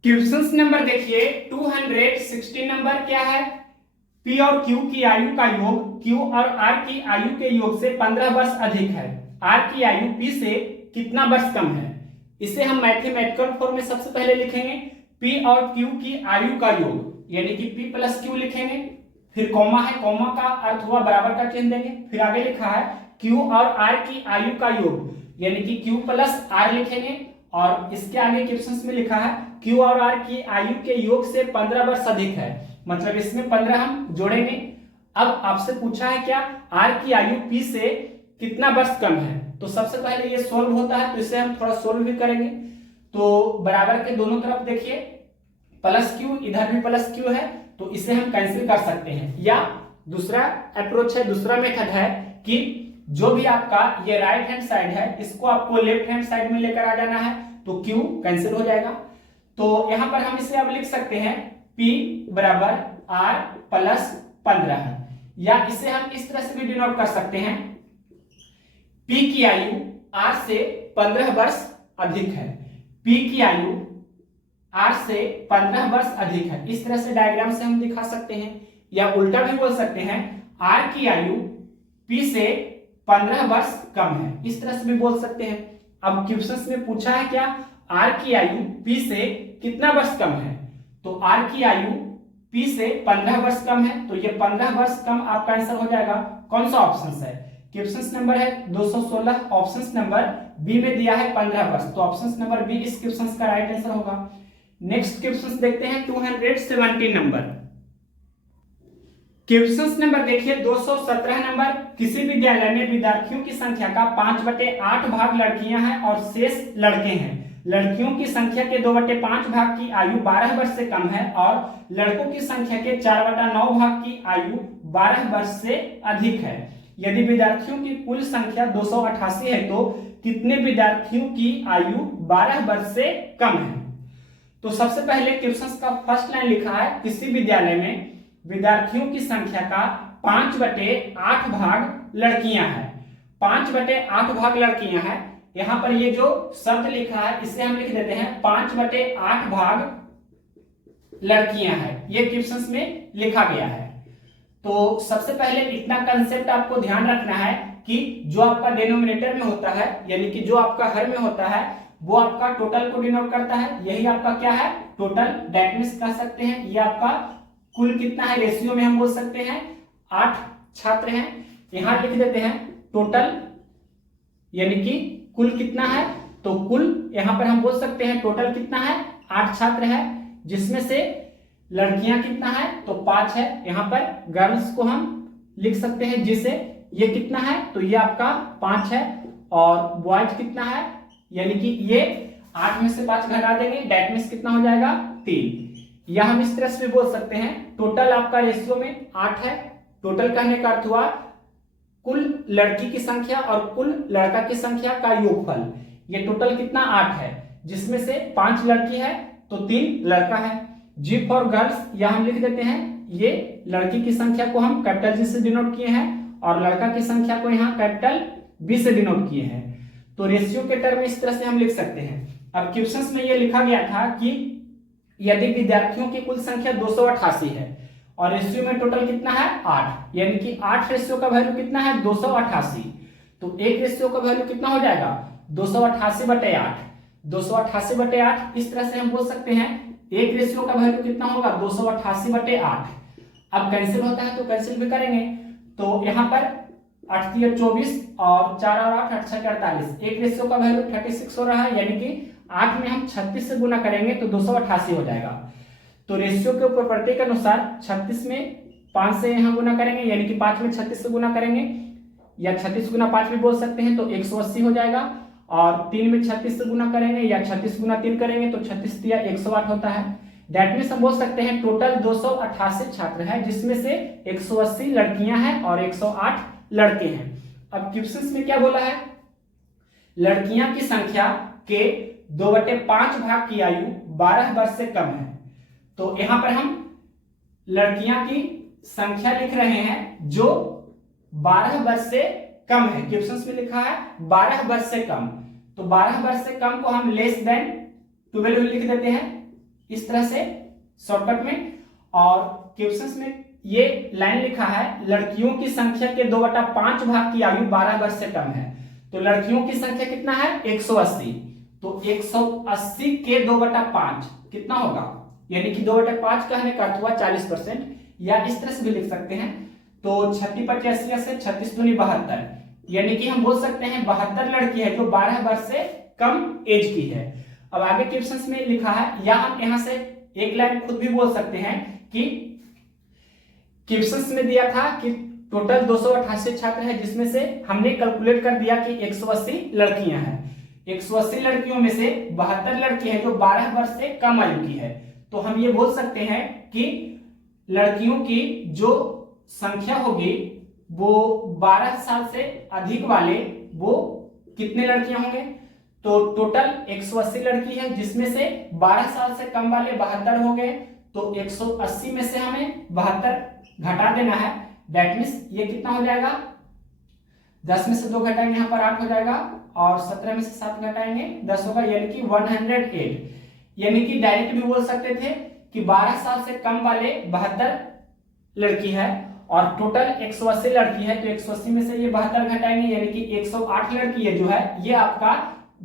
Question number देखिए 216 नंबर क्या है? P और Q की आयु का योग Q और R की आयु के योग से 15 वर्ष अधिक है। R की आयु P से कितना वर्ष कम है? इसे हम मैथमेटिकल फॉर्म में सबसे पहले लिखेंगे P और Q की आयु का योग, यानी कि P प्लस Q लिखेंगे। फिर कॉमा है, कॉमा का अर्थ हुआ बराबर का चिन्ह देंगे। फिर आगे लिखा है Q और R की आयु का योग, यानी कि Q प्लस R लिखेंगे। और इसके आगे क्वेश्चन में लिखा है Q और R की आयु के योग से 15 वर्ष अधिक है, मतलब इसमें 15 हम जोड़ेंगे। अब आपसे पूछा है क्या? R की आयु P से कितना वर्ष कम है? तो सबसे पहले ये सोल्व होता है, तो इसे हम थोड़ा सोल्व भी करेंगे। तो बराबर के दोनों तरफ देखिए प्लस Q, इधर भी प्लस Q है, तो इसे हम कैंसिल कर सकते हैं। या दूसरा अप्रोच है, दूसरा मेथड है कि जो भी आपका ये राइट हैंड साइड है इसको आपको लेफ्ट हैंड साइड में लेकर आ जाना है, तो Q कैंसिल हो जाएगा। तो यहां पर हम इसे अब लिख सकते हैं P बराबर R प्लस 15 है। या इसे हम इस तरह से भी डिनोट कर सकते हैं P की आयु R से 15 वर्ष अधिक है। P की आयु R से 15 वर्ष अधिक है। इस तरह से डायग्राम से हम दिखा सकते हैं। या उल्टा भी बोल सकते हैं R की आयु P से 15 वर्ष कम है, इस तरह से भी बोल सकते हैं। अब क्वेश्चन में पूछा है क्या? R की आयु P से कितना वर्ष कम है? तो R की आयु P से 15 वर्ष कम है, तो ये 15 वर्ष कम आपका आंसर हो जाएगा। कौन सा ऑप्शन है? क्वेश्चन नंबर है 216, ऑप्शन नंबर बी में दिया है 15 वर्ष, तो ऑप्शन नंबर बी इस क्वेश्चन का राइट आंसर होगा। नेक्स्ट क्वेश्चन देखते हैं 217 नंबर। क्वेश्चन नंबर देखिए 217 नंबर, किसी विद्यालय में विद्यार्थियों की संख्या का 5/8 भाग लड़कियां हैं और शेष लड़के हैं। लड़कियों की संख्या के 2/5 भाग की आयु 12 वर्ष से कम है और लड़कों की संख्या के 4/9 भाग की आयु 12 वर्ष से अधिक है। यदि विद्यार्थियों की कुल संख्या 288 है तो कितने विद्यार्थियों की आयु 12 वर्ष से कम है। तो सबसे पहले क्वेश्चन का फर्स्ट लाइन लिखा है, किसी विद्यालय में विद्यार्थियों की संख्या का 5/8 भाग लड़कियां हैं। 5/8 भाग लड़कियां हैं। यहां पर ये जो शब्द लिखा है इसे हम लिख देते हैं 5/8 भाग लड़कियां हैं, ये क्वेश्चन में लिखा गया है। तो सबसे पहले इतना कंसेप्ट आपको ध्यान रखना है कि जो आपका डिनोमिनेटर में होता है, यानी कि जो आपका हर में होता है, वो आपका टोटल को डिनोट करता है। यही आपका क्या है, टोटल। दैट मींस कह सकते हैं ये आपका कुल कितना है, रेशियो में हम बोल सकते हैं 8 छात्र हैं। यहां लिख देते हैं टोटल, यानी कि कुल कितना है, तो कुल यहां पर हम बोल सकते हैं टोटल कितना है, 8 छात्र है, जिसमें से लड़कियां कितना है, तो 5 है। यहां पर गर्ल्स को हम लिख सकते हैं जिसे ये कितना है, तो ये आपका 5 है। और बॉयज कितना है, यानी कि ये 8 में से 5 घटा देंगे, दैट मींस कितना हो जाएगा, 3। या हम इस तरह से भी बोल सकते हैं टोटल आपका रेशियो में 8 है। टोटल कहने का अर्थ हुआ कुल लड़की की संख्या और कुल लड़का की संख्या का योगफल। ये टोटल कितना 8 है, जिसमें से 5 लड़की है तो 3 लड़का है। जी फॉर गर्ल्स, या हम लिख देते हैं ये लड़की की संख्या को हम कैपिटल जी से डिनोट किए हैं और लड़का की संख्या को यहाँ कैपिटल बी से डिनोट किए हैं। तो रेशियो के टर्म में इस तरह से हम लिख सकते हैं। अब क्वेश्चंस में ये लिखा गया था कि यदि विद्यार्थियों की कुल संख्या 288 है और रेशियो में टोटल कितना है 8, यानी कि 8 रेशियो का वैल्यू कितना है 288, तो एक रेशियो का वैल्यू कितना हो जाएगा 288/8। 288/8 इस तरह से हम बोल सकते हैं एक रेशियो का वैल्यू कितना होगा 288/8। अब कैंसिल होता है तो कैंसिल भी करेंगे, तो यहाँ पर 8 × 24 और 4 और 8 8 × 48, एक रेशियो का वैल्यू 36 हो रहा है, यानी कि 8 में हम 36 से गुना करेंगे तो 288 हो जाएगा। तो रेशियो के प्रॉपर्टी के अनुसार 36 में 5 से यहाँ गुना करेंगे, यानी कि 5 में 36 से गुना करेंगे, या 36 गुना 5 भी बोल सकते हैं, तो 180 हो जाएगा। और 3 में 36 से गुना करेंगे या 36 गुना 3 करेंगे तो 36 या 108 होता है। दैट मींस हम बोल सकते हैं टोटल 288 छात्र हैं, जिसमें से 180 लड़कियां हैं और 108 लड़के हैं। अब क्वेश्चन में क्या बोला है, लड़कियां की संख्या के 2/5 भाग की आयु 12 वर्ष से कम है। तो यहां पर हम लड़कियां की संख्या लिख रहे हैं जो 12 वर्ष से कम है। क्वेश्चन में लिखा है 12 वर्ष से कम, तो 12 वर्ष से कम को हम लेस देन 12 लिख देते हैं इस तरह से शॉर्टकट में। और क्वेश्चन में ये लाइन लिखा है लड़कियों की संख्या के 2/5 भाग की आयु 12 वर्ष से कम है। तो लड़कियों की संख्या कितना है 180, तो 180 के 2/5 कितना होगा, यानी कि 2/5 कहने का अर्थ हुआ 40%। या इस तरह से भी लिख सकते हैं, तो 36/80 से 36 दूनी 72, यानी कि हम बोल सकते हैं 72 लड़की है जो 12 वर्ष से कम एज की है। अब आगे क्वेश्चंस में लिखा है, या हम यहां से एक लाइन खुद भी बोल सकते हैं कि क्वेश्चंस में दिया था कि टोटल 288 छात्र है, जिसमें से हमने कैलकुलेट कर दिया कि 180 लड़कियां हैं। 180 लड़कियों में से 72 लड़की है जो 12 वर्ष से कम आयु की है। तो हम ये बोल सकते हैं कि लड़कियों की जो संख्या होगी वो 12 साल से अधिक वाले वो कितने लड़कियां होंगे, तो टोटल 180 लड़की है, जिसमें से 12 साल से कम वाले 72 हो गए। तो 180 में से हमें 72 घटा देना है। दैट मींस ये कितना हो जाएगा, 10 में से 2 घटाएंगे यहाँ पर 8 हो जाएगा, और 17 में से 7 घटाएंगे 10 होगा, यानी कि 108। यानी कि डायरेक्ट भी बोल सकते थे कि 12 साल से कम वाले 72 लड़की है और टोटल 180 लड़की है, तो 180 में से ये 72 घटाएंगे, यानी कि 108 लड़की है जो है ये आपका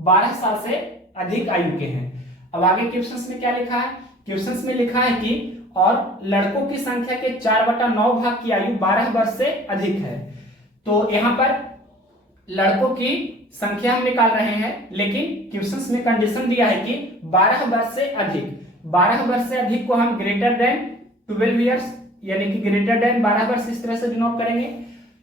12 साल से अधिक आयु के हैं। अब आगे क्वेश्चंस में क्या लिखा है, क्वेश्चंस में लिखा है कि और लड़कों की संख्या के 4/9 भाग की आयु 12 वर्ष से अधिक है। तो यहाँ पर लड़कों की संख्या हम निकाल रहे हैं, लेकिन क्वेश्चंस में कंडीशन दिया है कि 12 वर्ष से अधिक, 12 वर्ष से अधिक को हम ग्रेटर देन 12 ईयर्स यानी कि ग्रेटर देन 12 वर्ष इस तरह से डिनोट करेंगे।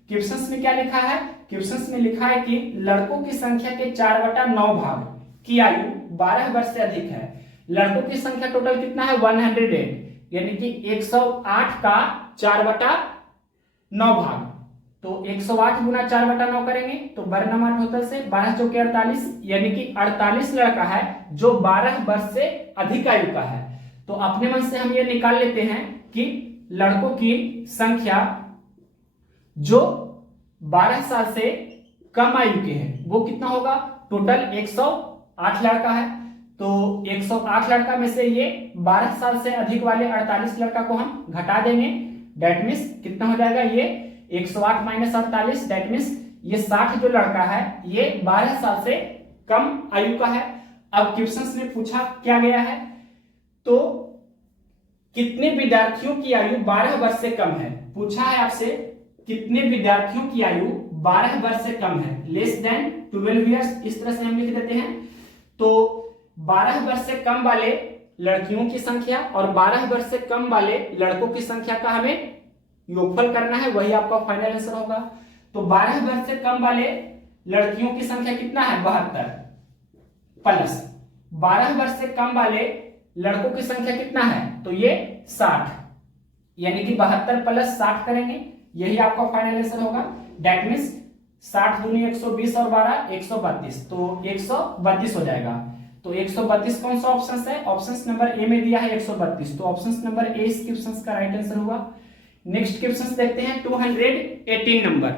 क्वेश्चंस में क्या लिखा है? क्वेश्चंस में लिखा है कि लड़कों की संख्या के 4/9 भाग की आयु 12 वर्ष से अधिक है। लड़कों की संख्या टोटल कितना है? 108 यानी कि 108 का 4/9 भाग, तो 108 गुना 4/9 करेंगे तो बर्नमाट टोटल से 12 चौके 48 यानी कि 48 लड़का है जो 12 वर्ष से अधिक आयु का है। तो अपने मन से हम ये निकाल लेते हैं कि लड़कों की संख्या जो 12 साल से कम आयु के हैं वो कितना होगा? टोटल 108 लड़का है, तो 108 लड़का में से ये 12 साल से अधिक वाले 48 लड़का को हम घटा देंगे। डेट मीन्स कितना हो जाएगा? ये 108 माइनस 48, डेट मीन्स ये 60 जो लड़का है ये 12 साल से कम आयु का है। अब क्वेश्चंस में पूछा क्या गया है, तो कितने विद्यार्थियों की आयु 12 वर्ष से कम है? पूछा है आपसे कितने विद्यार्थियों की आयु 12 वर्ष से कम है, लेस देन 12 ईयर्स, इस तरह से हम लिख देते हैं। तो 12 वर्ष से कम वाले लड़कियों की संख्या और 12 वर्ष से कम वाले लड़कों की संख्या का हमें योगफल करना है, वही आपका फाइनल आंसर होगा। तो 12 वर्ष से कम वाले लड़कियों की संख्या कितना है? 72 प्लस 12 वर्ष से कम वाले लड़कों की संख्या कितना है? तो ये 60 यानी कि 72 प्लस 60 करेंगे, यही आपका फाइनल आंसर होगा। डेट मीन्स 60 दूनी 120 और 12 132, तो 132 हो जाएगा। तो 132 कौन सा ऑप्शन है? ऑप्शन नंबर ए में दिया है 132, तो ऑप्शन नंबर ए इस क्वेश्चन का राइट आंसर होगा। नेक्स्ट क्वेश्चन देखते हैं 218 नंबर।